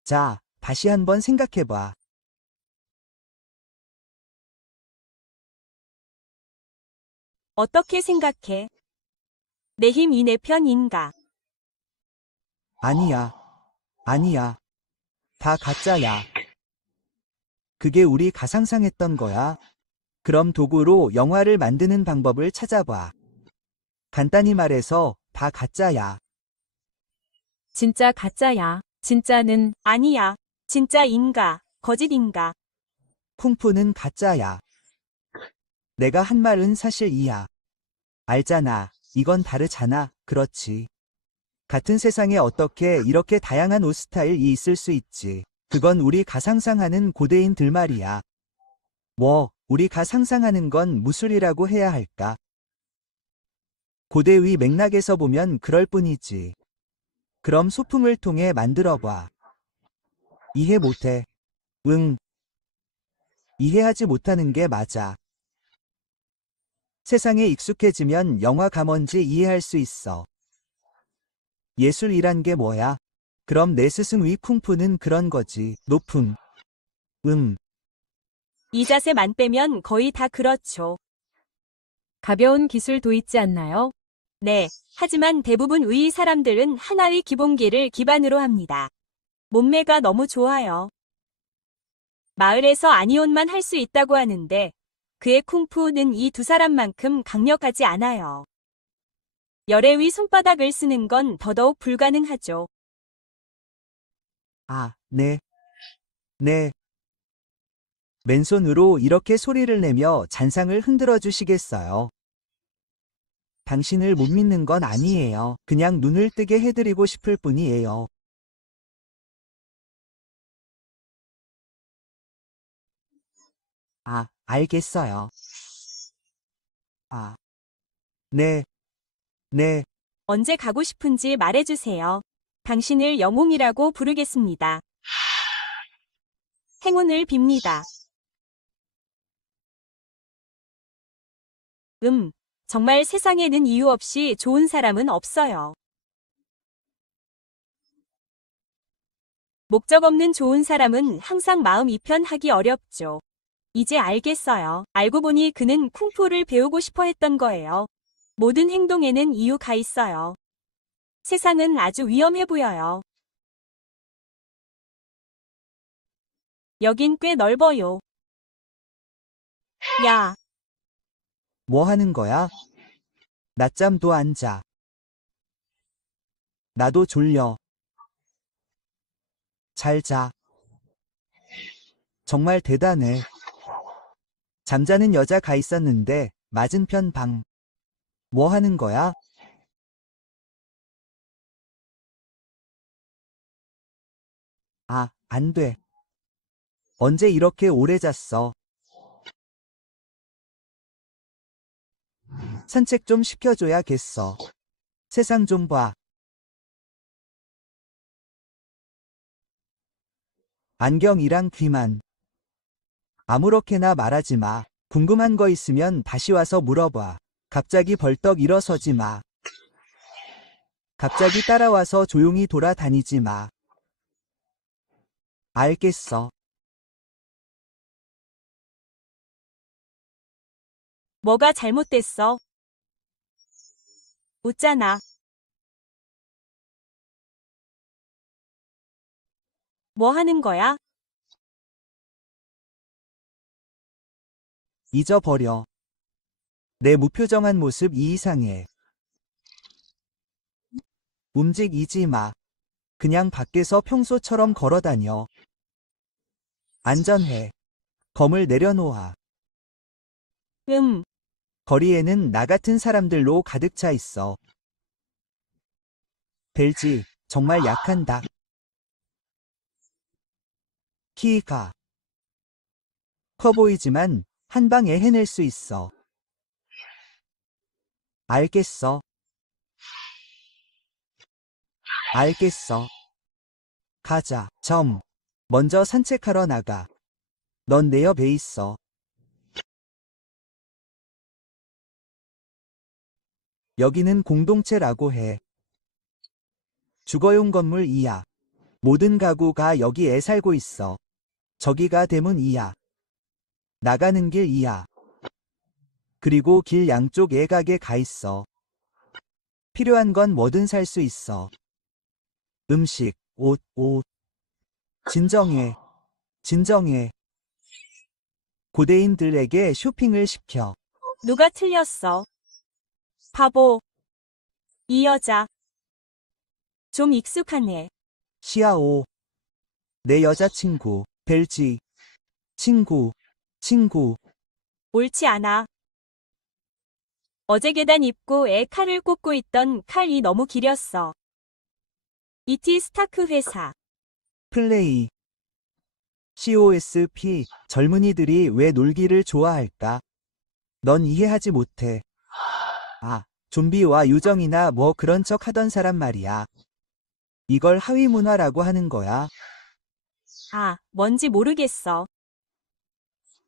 자, 다시 한번 생각해봐. 어떻게 생각해? 내 힘이 내 편인가? 아니야. 아니야. 다 가짜야. 그게 우리가 상상했던 거야. 그럼 도구로 영화를 만드는 방법을 찾아봐. 간단히 말해서 다 가짜야. 진짜 가짜야. 진짜는 아니야. 진짜인가? 거짓인가? 쿵푸는 가짜야. 내가 한 말은 사실이야. 알잖아. 이건 다르잖아. 그렇지. 같은 세상에 어떻게 이렇게 다양한 옷 스타일이 있을 수 있지. 그건 우리가 상상하는 고대인들 말이야. 뭐, 우리가 상상하는 건 무술이라고 해야 할까? 고대 위 맥락에서 보면 그럴 뿐이지. 그럼 소품을 통해 만들어봐. 이해 못해. 응. 이해하지 못하는 게 맞아. 세상에 익숙해지면 영화가 뭔지 이해할 수 있어. 예술이란 게 뭐야? 그럼 내 스승 위 쿵푸는 그런 거지. 높음. 이 자세만 빼면 거의 다 그렇죠. 가벼운 기술도 있지 않나요? 네. 하지만 대부분 의 사람들은 하나의 기본기를 기반으로 합니다. 몸매가 너무 좋아요. 마을에서 아니온만 할 수 있다고 하는데 그의 쿵푸는 이 두 사람만큼 강력하지 않아요. 열애 위 손바닥을 쓰는 건 더더욱 불가능하죠. 아, 네. 네. 맨손으로 이렇게 소리를 내며 잔상을 흔들어 주시겠어요? 당신을 못 믿는 건 아니에요. 그냥 눈을 뜨게 해드리고 싶을 뿐이에요. 아, 알겠어요. 아, 네, 네. 언제 가고 싶은지 말해주세요. 당신을 영웅이라고 부르겠습니다. 행운을 빕니다. 정말 세상에는 이유 없이 좋은 사람은 없어요. 목적 없는 좋은 사람은 항상 마음 이편하기 어렵죠. 이제 알겠어요. 알고 보니 그는 쿵푸를 배우고 싶어 했던 거예요. 모든 행동에는 이유가 있어요. 세상은 아주 위험해 보여요. 여긴 꽤 넓어요. 야, 뭐 하는 거야? 낮잠도 안 자. 나도 졸려. 잘 자. 정말 대단해. 잠자는 여자가 있었는데 맞은편 방. 뭐 하는 거야? 아, 안 돼. 언제 이렇게 오래 잤어? 산책 좀 시켜줘야겠어. 세상 좀 봐. 안경이랑 귀만. 아무렇게나 말하지 마. 궁금한 거 있으면 다시 와서 물어봐. 갑자기 벌떡 일어서지 마. 갑자기 따라와서 조용히 돌아다니지 마. 알겠어. 뭐가 잘못됐어? 웃잖아. 뭐 하는 거야? 잊어버려. 내 무표정한 모습 이상해. 움직이지 마. 그냥 밖에서 평소처럼 걸어다녀. 안전해. 검을 내려놓아. 거리에는 나 같은 사람들로 가득 차 있어. 벨지, 정말 약한 닭. 키가 커 보이지만 한 방에 해낼 수 있어. 알겠어. 알겠어. 가자. 먼저 산책하러 나가. 넌 내 옆에 있어. 여기는 공동체라고 해. 주거용 건물 2야. 모든 가구가 여기에 살고 있어. 저기가 대문 2야. 나가는 길 2야. 그리고 길 양쪽 애가게 가 있어. 필요한 건 뭐든 살 수 있어. 음식, 옷. 진정해. 진정해. 고대인들에게 쇼핑을 시켜. 누가 틀렸어? 바보. 이 여자. 좀 익숙하네. 시아오. 내 여자친구, 벨지. 친구. 옳지 않아. 어제 계단 입구에 칼을 꽂고 있던 칼이 너무 길었어. 이티 스타크 회사. 플레이. COSP. 젊은이들이 왜 놀기를 좋아할까? 넌 이해하지 못해. 좀비와 요정이나 뭐 그런 척 하던 사람 말이야. 이걸 하위 문화라고 하는 거야. 뭔지 모르겠어.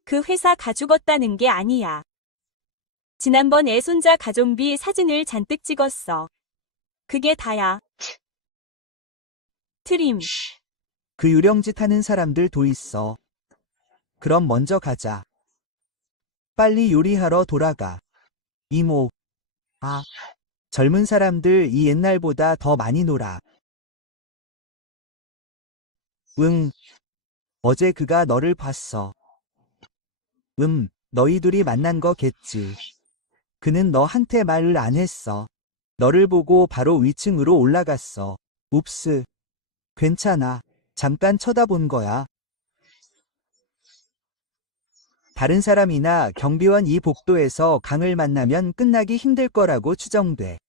그 회사 가죽었다는 게 아니야. 지난번 애손자 가좀비 사진을 잔뜩 찍었어. 그게 다야. 트림. 그 유령짓 하는 사람들도 있어. 그럼 먼저 가자. 빨리 요리하러 돌아가. 이모. 젊은 사람들 이 옛날보다 더 많이 놀아. 응. 어제 그가 너를 봤어. 너희 둘이 만난 거겠지. 그는 너한테 말을 안 했어. 너를 보고 바로 위층으로 올라갔어. 웁스. 괜찮아. 잠깐 쳐다본 거야. 다른 사람이나 경비원 이 복도에서 강을 만나면 끝나기 힘들 거라고 추정돼.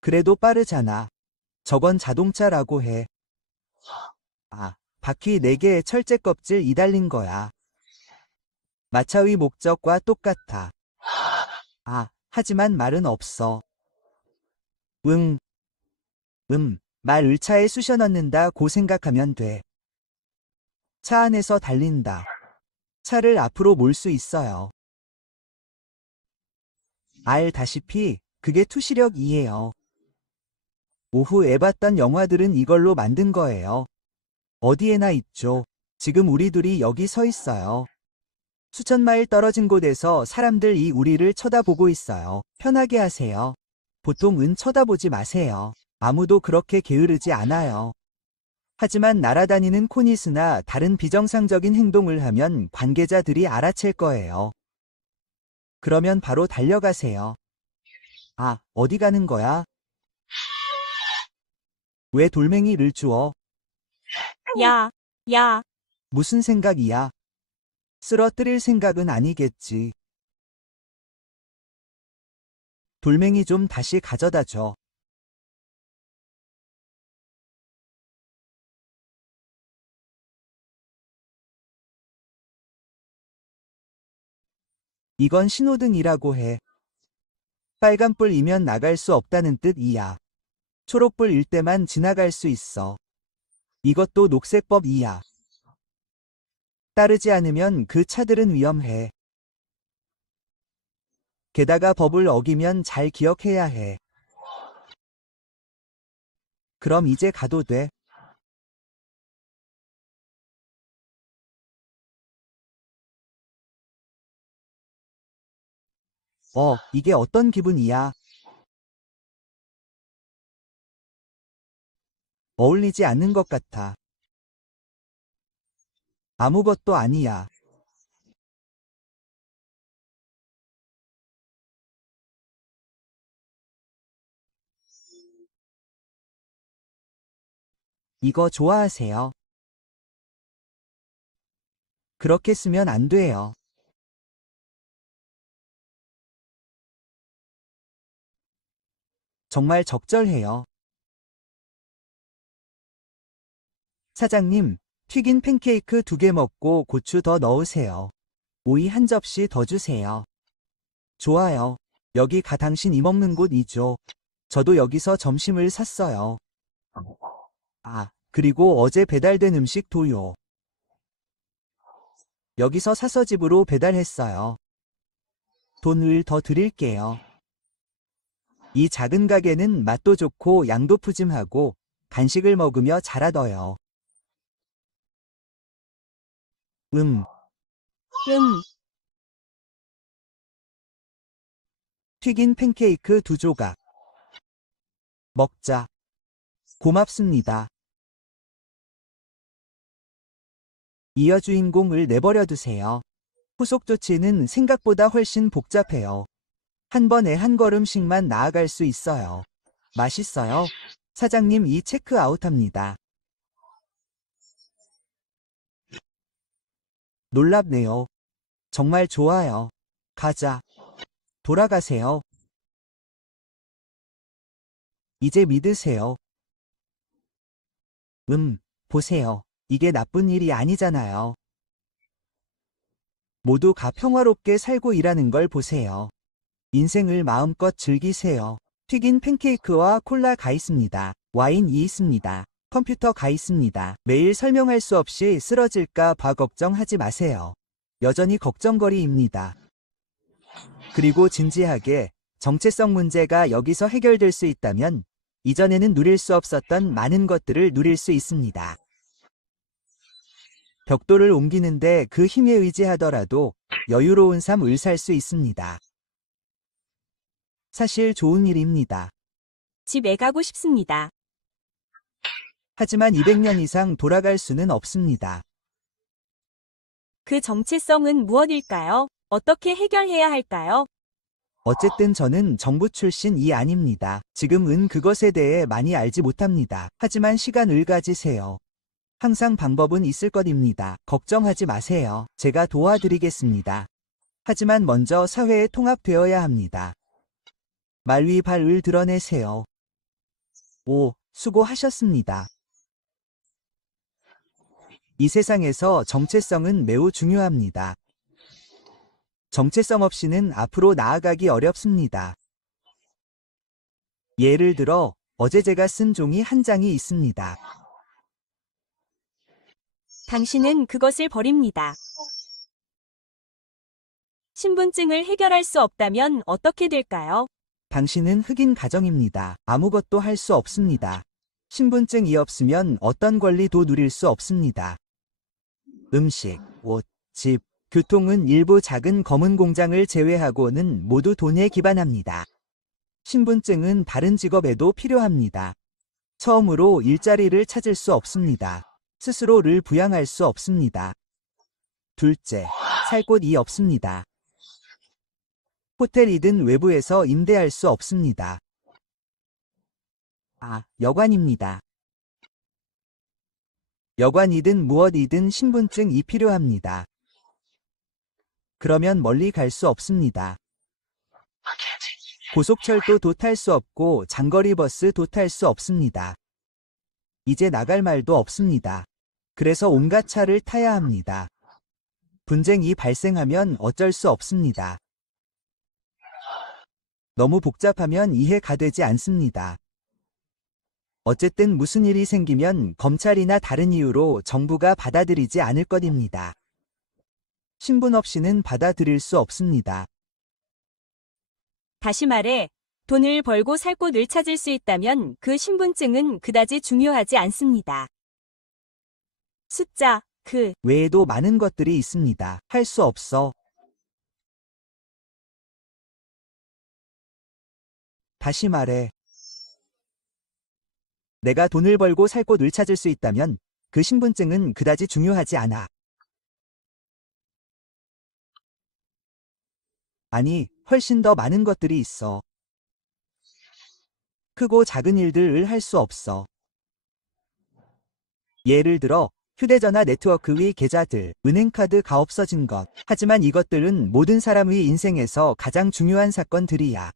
그래도 빠르잖아. 저건 자동차라고 해. 바퀴 4개에 철제 껍질 이달린 거야. 마차의 목적과 똑같아. 하지만 말은 없어. 말 을차에 쑤셔 넣는다고 생각하면 돼. 차 안에서 달린다. 차를 앞으로 몰 수 있어요. 알다시피 그게 투시력이에요. 오후에 봤던 영화들은 이걸로 만든 거예요. 어디에나 있죠. 지금 우리 둘이 여기 서 있어요. 수천 마일 떨어진 곳에서 사람들이 우리를 쳐다보고 있어요. 편하게 하세요. 보통은 쳐다보지 마세요. 아무도 그렇게 게으르지 않아요. 하지만 날아다니는 코니스나 다른 비정상적인 행동을 하면 관계자들이 알아챌 거예요. 그러면 바로 달려가세요. 어디 가는 거야? 왜 돌멩이를 주워? 야. 무슨 생각이야? 쓰러뜨릴 생각은 아니겠지. 돌멩이 좀 다시 가져다 줘. 이건 신호등이라고 해. 빨간불이면 나갈 수 없다는 뜻이야. 초록불일 때만 지나갈 수 있어. 이것도 녹색법이야. 따르지 않으면 그 차들은 위험해. 게다가 법을 어기면 잘 기억해야 해. 그럼 이제 가도 돼. 이게 어떤 기분이야? 어울리지 않는 것 같아. 아무것도 아니야. 이거 좋아하세요? 그렇게 쓰면 안 돼요. 정말 적절해요. 사장님, 튀긴 팬케이크 2개 먹고 고추 더 넣으세요. 오이 한 접시 더 주세요. 좋아요. 여기가 당신이 먹는 곳이죠. 저도 여기서 점심을 샀어요. 아, 그리고 어제 배달된 음식 도요. 여기서 사서 집으로 배달했어요. 돈을 더 드릴게요. 이 작은 가게는 맛도 좋고 양도 푸짐하고 간식을 먹으며 잘하더요. 음, 튀긴 팬케이크 2조각. 먹자. 고맙습니다. 이어 주인공을 내버려 두세요. 후속 조치는 생각보다 훨씬 복잡해요. 한 번에 한 걸음씩만 나아갈 수 있어요. 맛있어요. 사장님, 이 체크아웃합니다. 놀랍네요. 정말 좋아요. 가자. 돌아가세요. 이제 믿으세요. 보세요. 이게 나쁜 일이 아니잖아요. 모두가 평화롭게 살고 일하는 걸 보세요. 인생을 마음껏 즐기세요. 튀긴 팬케이크와 콜라가 있습니다. 와인이 있습니다. 컴퓨터가 있습니다. 매일 설명할 수 없이 쓰러질까 봐 걱정하지 마세요. 여전히 걱정거리입니다. 그리고 진지하게 정체성 문제가 여기서 해결될 수 있다면 이전에는 누릴 수 없었던 많은 것들을 누릴 수 있습니다. 벽돌을 옮기는데 그 힘에 의지하더라도 여유로운 삶을 살 수 있습니다. 사실 좋은 일입니다. 집에 가고 싶습니다. 하지만 200년 이상 돌아갈 수는 없습니다. 그 정체성은 무엇일까요? 어떻게 해결해야 할까요? 어쨌든 저는 정부 출신이 아닙니다. 지금은 그것에 대해 많이 알지 못합니다. 하지만 시간을 가지세요. 항상 방법은 있을 것입니다. 걱정하지 마세요. 제가 도와드리겠습니다. 하지만 먼저 사회에 통합되어야 합니다. 말 위 발을 드러내세요. 오, 수고하셨습니다. 이 세상에서 정체성은 매우 중요합니다. 정체성 없이는 앞으로 나아가기 어렵습니다. 예를 들어, 어제 제가 쓴 종이 한 장이 있습니다. 당신은 그것을 버립니다. 신분증을 해결할 수 없다면 어떻게 될까요? 당신은 흑인 가정입니다. 아무것도 할 수 없습니다. 신분증이 없으면 어떤 권리도 누릴 수 없습니다. 음식, 옷, 집, 교통은 일부 작은 검은 공장을 제외하고는 모두 돈에 기반합니다. 신분증은 다른 직업에도 필요합니다. 처음으로 일자리를 찾을 수 없습니다. 스스로를 부양할 수 없습니다. 둘째, 살 곳이 없습니다. 호텔이든 외부에서 임대할 수 없습니다. 여관입니다. 여관이든 무엇이든 신분증이 필요합니다. 그러면 멀리 갈 수 없습니다. 고속철도도 탈 수 없고 장거리 버스도 탈 수 없습니다. 이제 나갈 말도 없습니다. 그래서 온갖 차를 타야 합니다. 분쟁이 발생하면 어쩔 수 없습니다. 너무 복잡하면 이해가 되지 않습니다. 어쨌든 무슨 일이 생기면 검찰이나 다른 이유로 정부가 받아들이지 않을 것입니다. 신분 없이는 받아들일 수 없습니다. 다시 말해, 돈을 벌고 살 곳을 찾을 수 있다면 그 신분증은 그다지 중요하지 않습니다. 숫자, 외에도 많은 것들이 있습니다. 할 수 없어. 다시 말해. 내가 돈을 벌고 살 곳을 찾을 수 있다면 그 신분증은 그다지 중요하지 않아. 아니, 훨씬 더 많은 것들이 있어. 크고 작은 일들을 할 수 없어. 예를 들어, 휴대전화 네트워크의 계좌들, 은행카드가 없어진 것. 하지만 이것들은 모든 사람의 인생에서 가장 중요한 사건들이야.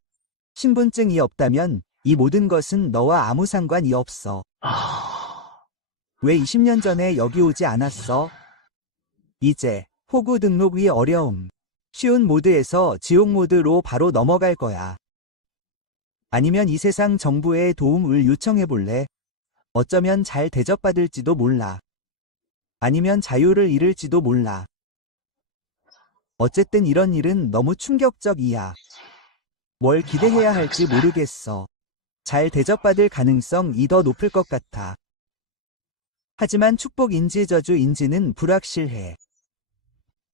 신분증이 없다면 이 모든 것은 너와 아무 상관이 없어. 왜 20년 전에 여기 오지 않았어? 이제 호구 등록이 어려움. 쉬운 모드에서 지옥 모드로 바로 넘어갈 거야. 아니면 이 세상 정부의 도움을 요청해 볼래? 어쩌면 잘 대접받을지도 몰라. 아니면 자유를 잃을지도 몰라. 어쨌든 이런 일은 너무 충격적이야. 뭘 기대해야 할지 모르겠어. 잘 대접받을 가능성이 더 높을 것 같아. 하지만 축복인지 저주인지는 불확실해.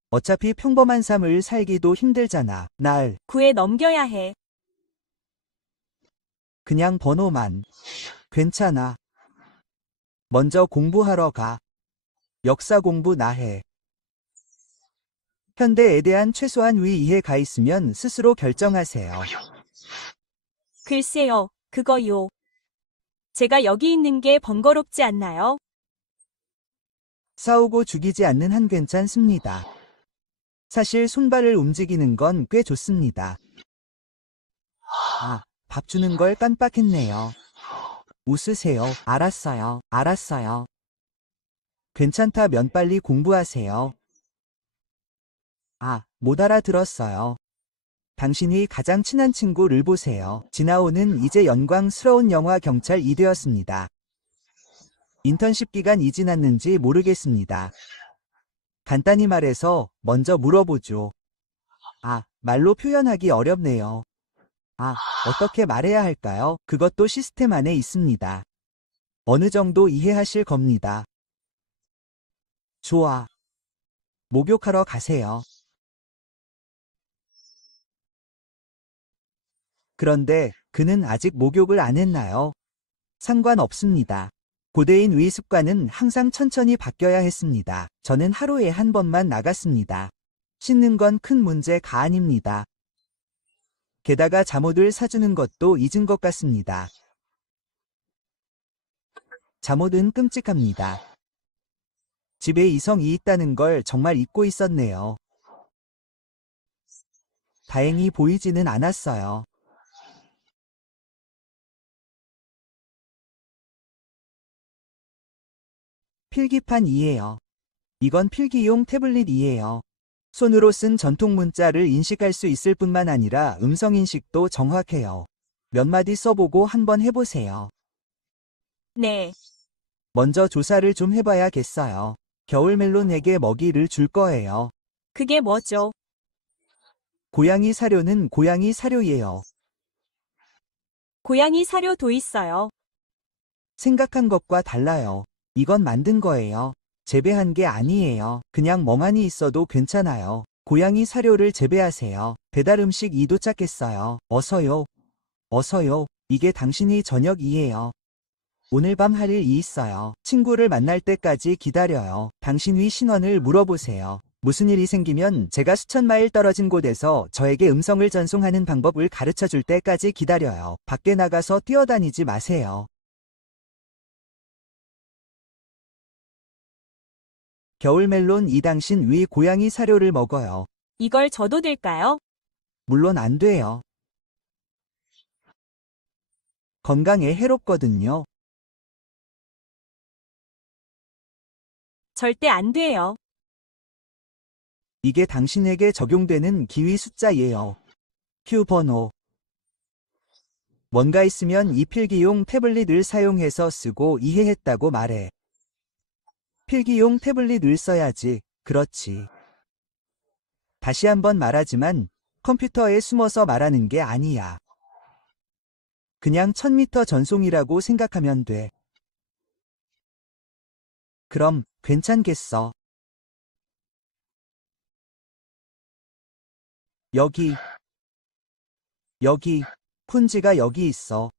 어차피 평범한 삶을 살기도 힘들잖아. 날 구해 넘겨야 해. 그냥 번호만. 괜찮아. 먼저 공부하러 가. 역사 공부 나 해. 현대에 대한 최소한 이해가 있으면 스스로 결정하세요. 글쎄요, 그거요. 제가 여기 있는 게 번거롭지 않나요? 싸우고 죽이지 않는 한 괜찮습니다. 사실 손발을 움직이는 건 꽤 좋습니다. 아, 밥 주는 걸 깜빡했네요. 웃으세요. 알았어요. 알았어요. 괜찮다면 빨리 공부하세요. 아, 못 알아들었어요. 당신이 가장 친한 친구를 보세요. 진아오는 이제 영광스러운 영화 경찰이 되었습니다. 인턴십 기간이 지났는지 모르겠습니다. 간단히 말해서 먼저 물어보죠. 아, 말로 표현하기 어렵네요. 아, 어떻게 말해야 할까요? 그것도 시스템 안에 있습니다. 어느 정도 이해하실 겁니다. 좋아. 목욕하러 가세요. 그런데 그는 아직 목욕을 안 했나요? 상관없습니다. 고대인 의 습관은 항상 천천히 바뀌어야 했습니다. 저는 하루에 한 번만 나갔습니다. 씻는 건 큰 문제가 아닙니다. 게다가 잠옷을 사주는 것도 잊은 것 같습니다. 잠옷은 끔찍합니다. 집에 이성이 있다는 걸 정말 잊고 있었네요. 다행히 보이지는 않았어요. 필기판이에요. 이건 필기용 태블릿이에요. 손으로 쓴 전통 문자를 인식할 수 있을 뿐만 아니라 음성 인식도 정확해요. 몇 마디 써보고 한번 해보세요. 네. 먼저 조사를 좀 해봐야겠어요. 겨울 멜론에게 먹이를 줄 거예요. 그게 뭐죠? 고양이 사료는 고양이 사료예요. 고양이 사료도 있어요. 생각한 것과 달라요. 이건 만든 거예요. 재배한 게 아니에요. 그냥 멍하니 있어도 괜찮아요. 고양이 사료를 재배하세요. 배달 음식이 도착했어요. 어서요. 어서요. 이게 당신이 저녁이에요. 오늘 밤 할 일이 있어요. 친구를 만날 때까지 기다려요. 당신의 신원을 물어보세요. 무슨 일이 생기면 제가 수천 마일 떨어진 곳에서 저에게 음성을 전송하는 방법을 가르쳐 줄 때까지 기다려요. 밖에 나가서 뛰어다니지 마세요. 겨울 멜론 이 당신 위 고양이 사료를 먹어요. 이걸 줘도 될까요? 물론 안 돼요. 건강에 해롭거든요. 절대 안 돼요. 이게 당신에게 적용되는 기위 숫자예요. 큐 번호. 뭔가 있으면 이 필기용 태블릿을 사용해서 쓰고 이해했다고 말해. 필기용 태블릿을 써야지. 그렇지. 다시 한번 말하지만 컴퓨터에 숨어서 말하는 게 아니야. 그냥 1000m 전송이라고 생각하면 돼. 그럼 괜찮겠어. 여기, 푼지가 여기 있어.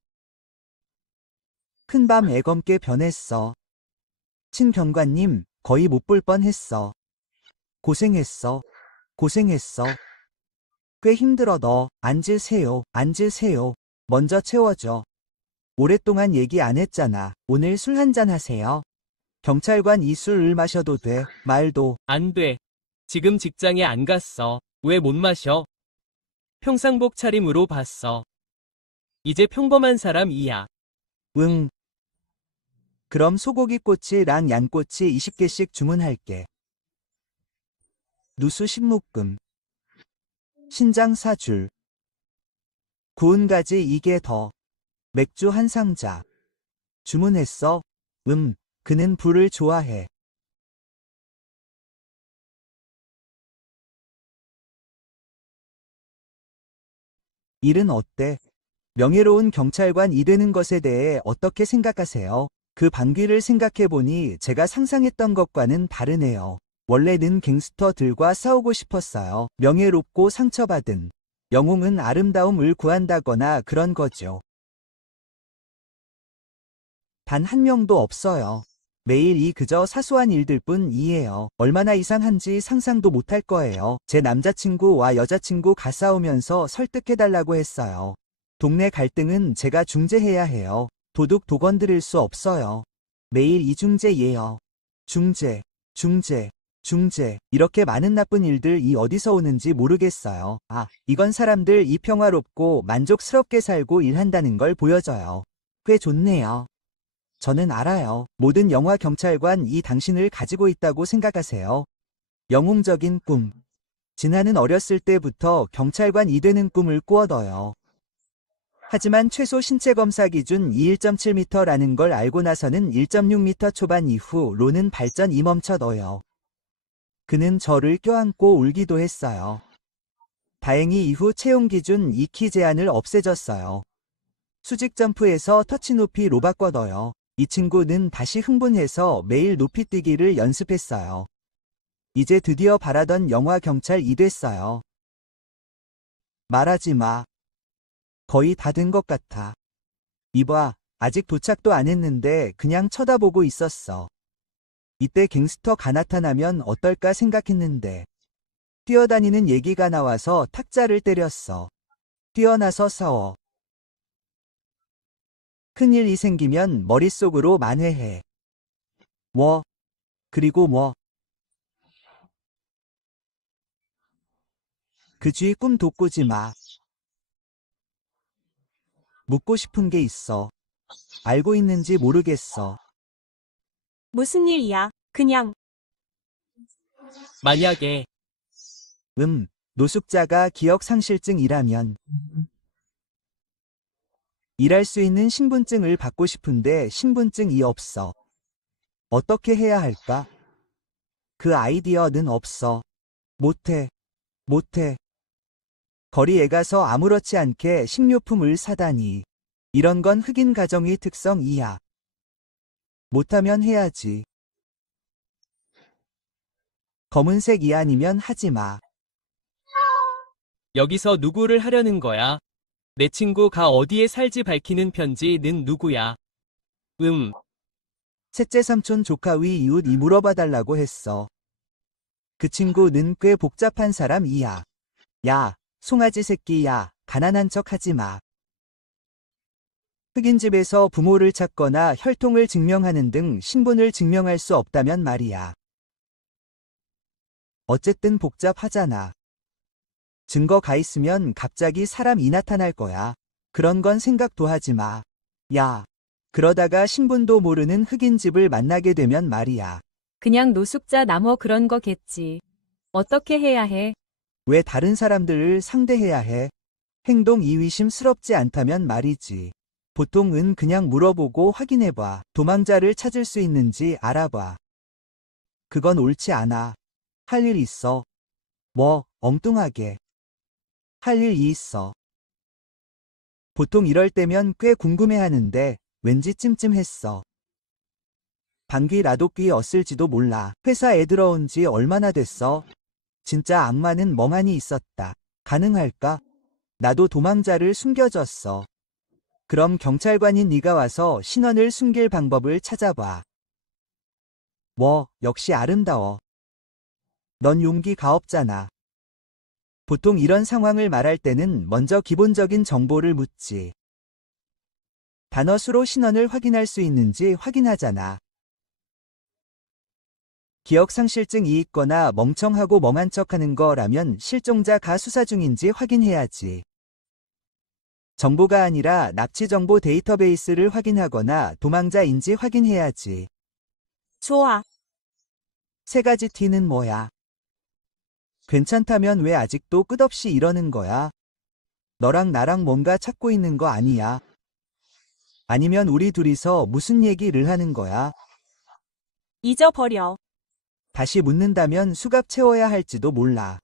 큰밤 애검게 변했어. 친경관님, 거의 못 볼 뻔했어. 고생했어. 고생했어. 꽤 힘들어 너. 앉으세요. 앉으세요. 먼저 채워줘. 오랫동안 얘기 안 했잖아. 오늘 술 한잔 하세요. 경찰관 이 술을 마셔도 돼. 말도. 안 돼. 지금 직장에 안 갔어. 왜 못 마셔? 평상복 차림으로 봤어. 이제 평범한 사람이야. 응. 그럼 소고기꼬치랑 양꼬치 20개씩 주문할게. 누수 10묶음. 신장 4줄. 구운 가지 2개 더. 맥주 한 상자. 주문했어? 그는 불을 좋아해. 일은 어때? 명예로운 경찰관이 되는 것에 대해 어떻게 생각하세요? 그 방귀를 생각해보니 제가 상상했던 것과는 다르네요. 원래는 갱스터들과 싸우고 싶었어요. 명예롭고 상처받은 영웅은 아름다움을 구한다거나 그런 거죠. 단 한 명도 없어요. 매일 그저 사소한 일들 뿐이에요. 얼마나 이상한지 상상도 못할 거예요. 제 남자친구와 여자친구가 싸우면서 설득해달라고 했어요. 동네 갈등은 제가 중재해야 해요. 도둑 도건드릴 수 없어요. 매일 이중재예요. 중재. 이렇게 많은 나쁜 일들이 어디서 오는지 모르겠어요. 이건 사람들이 평화롭고 만족스럽게 살고 일한다는 걸 보여줘요. 꽤 좋네요. 저는 알아요. 모든 영화 경찰관이 당신을 가지고 있다고 생각하세요. 영웅적인 꿈. 진아는 어렸을 때부터 경찰관이 되는 꿈을 꾸어둬요. 하지만 최소 신체 검사 기준 1.7m라는 걸 알고 나서는 1.6m 초반 이후로는 발전이 멈춰둬요. 그는 저를 껴안고 울기도 했어요. 다행히 이후 체온 기준 2키 제한을 없애졌어요. 수직 점프에서 터치 높이로 바꿔둬요. 이 친구는 다시 흥분해서 매일 높이 뛰기를 연습했어요. 이제 드디어 바라던 영화 경찰이 됐어요. 말하지 마. 거의 다 된 것 같아. 이봐, 아직 도착도 안 했는데 그냥 쳐다보고 있었어. 이때 갱스터가 나타나면 어떨까 생각했는데. 뛰어다니는 얘기가 나와서 탁자를 때렸어. 뛰어나서 싸워. 큰일이 생기면 머릿속으로 만회해. 그리고 그 쥐 꿈 돋구지 마. 묻고 싶은 게 있어. 알고 있는지 모르겠어. 무슨 일이야? 그냥. 만약에 노숙자가 기억상실증이라면 일할 수 있는 신분증을 받고 싶은데 신분증이 없어. 어떻게 해야 할까? 그 아이디어는 없어. 못해. 거리에 가서 아무렇지 않게 식료품을 사다니. 이런 건 흑인 가정의 특성이야. 못하면 해야지. 검은색이 아니면 하지 마. 여기서 누구를 하려는 거야? 내 친구가 어디에 살지 밝히는 편지는 누구야? 셋째 삼촌 조카의 이웃이 물어봐달라고 했어. 그 친구는 꽤 복잡한 사람이야. 야, 송아지 새끼야, 가난한 척 하지 마. 흑인 집에서 부모를 찾거나 혈통을 증명하는 등 신분을 증명할 수 없다면 말이야. 어쨌든 복잡하잖아. 증거가 있으면 갑자기 사람이 나타날 거야. 그런 건 생각도 하지 마. 야, 그러다가 신분도 모르는 흑인 집을 만나게 되면 말이야. 그냥 노숙자 나뭐 그런 거겠지. 어떻게 해야 해? 왜 다른 사람들을 상대해야 해? 행동이 의심스럽지 않다면 말이지. 보통은 그냥 물어보고 확인해봐. 도망자를 찾을 수 있는지 알아봐. 그건 옳지 않아. 할 일 있어. 엉뚱하게. 할 일이 있어. 보통 이럴 때면 꽤 궁금해하는데 왠지 찜찜했어. 방귀 라도끼 었을지도 몰라. 회사에 들어온 지 얼마나 됐어? 진짜 악마는 멍하니 있었다. 가능할까? 나도 도망자를 숨겨줬어. 그럼 경찰관인 네가 와서 신원을 숨길 방법을 찾아봐. 역시 아름다워. 넌 용기가 없잖아. 보통 이런 상황을 말할 때는 먼저 기본적인 정보를 묻지. 단어 수로 신원을 확인할 수 있는지 확인하잖아. 기억상실증이 있거나 멍청하고 멍한 척하는 거라면 실종자가 수사 중인지 확인해야지. 정보가 아니라 납치 정보 데이터베이스를 확인하거나 도망자인지 확인해야지. 좋아. 세 가지 T는 뭐야? 괜찮다면 왜 아직도 끝없이 이러는 거야? 너랑 나랑 뭔가 찾고 있는 거 아니야? 아니면 우리 둘이서 무슨 얘기를 하는 거야? 잊어버려. 다시 묻는다면 수갑 채워야 할지도 몰라.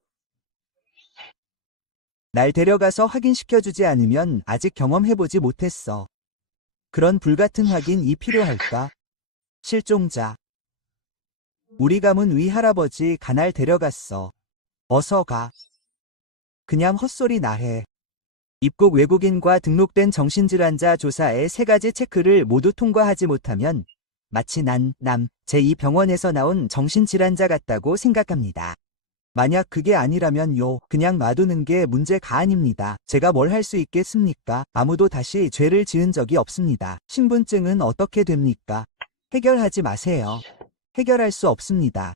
날 데려가서 확인시켜주지 않으면 아직 경험해보지 못했어. 그런 불같은 확인이 필요할까? 실종자. 우리 가문 위 할아버지가 날 데려갔어. 어서 가. 그냥 헛소리 나 해. 입국 외국인과 등록된 정신질환자 조사의 세 가지 체크를 모두 통과하지 못하면 마치 난 제2병원에서 나온 정신질환자 같다고 생각합니다. 만약 그게 아니라면요, 그냥 놔두는 게 문제가 아닙니다. 제가 뭘 할 수 있겠습니까? 아무도 다시 죄를 지은 적이 없습니다. 신분증은 어떻게 됩니까? 해결하지 마세요. 해결할 수 없습니다.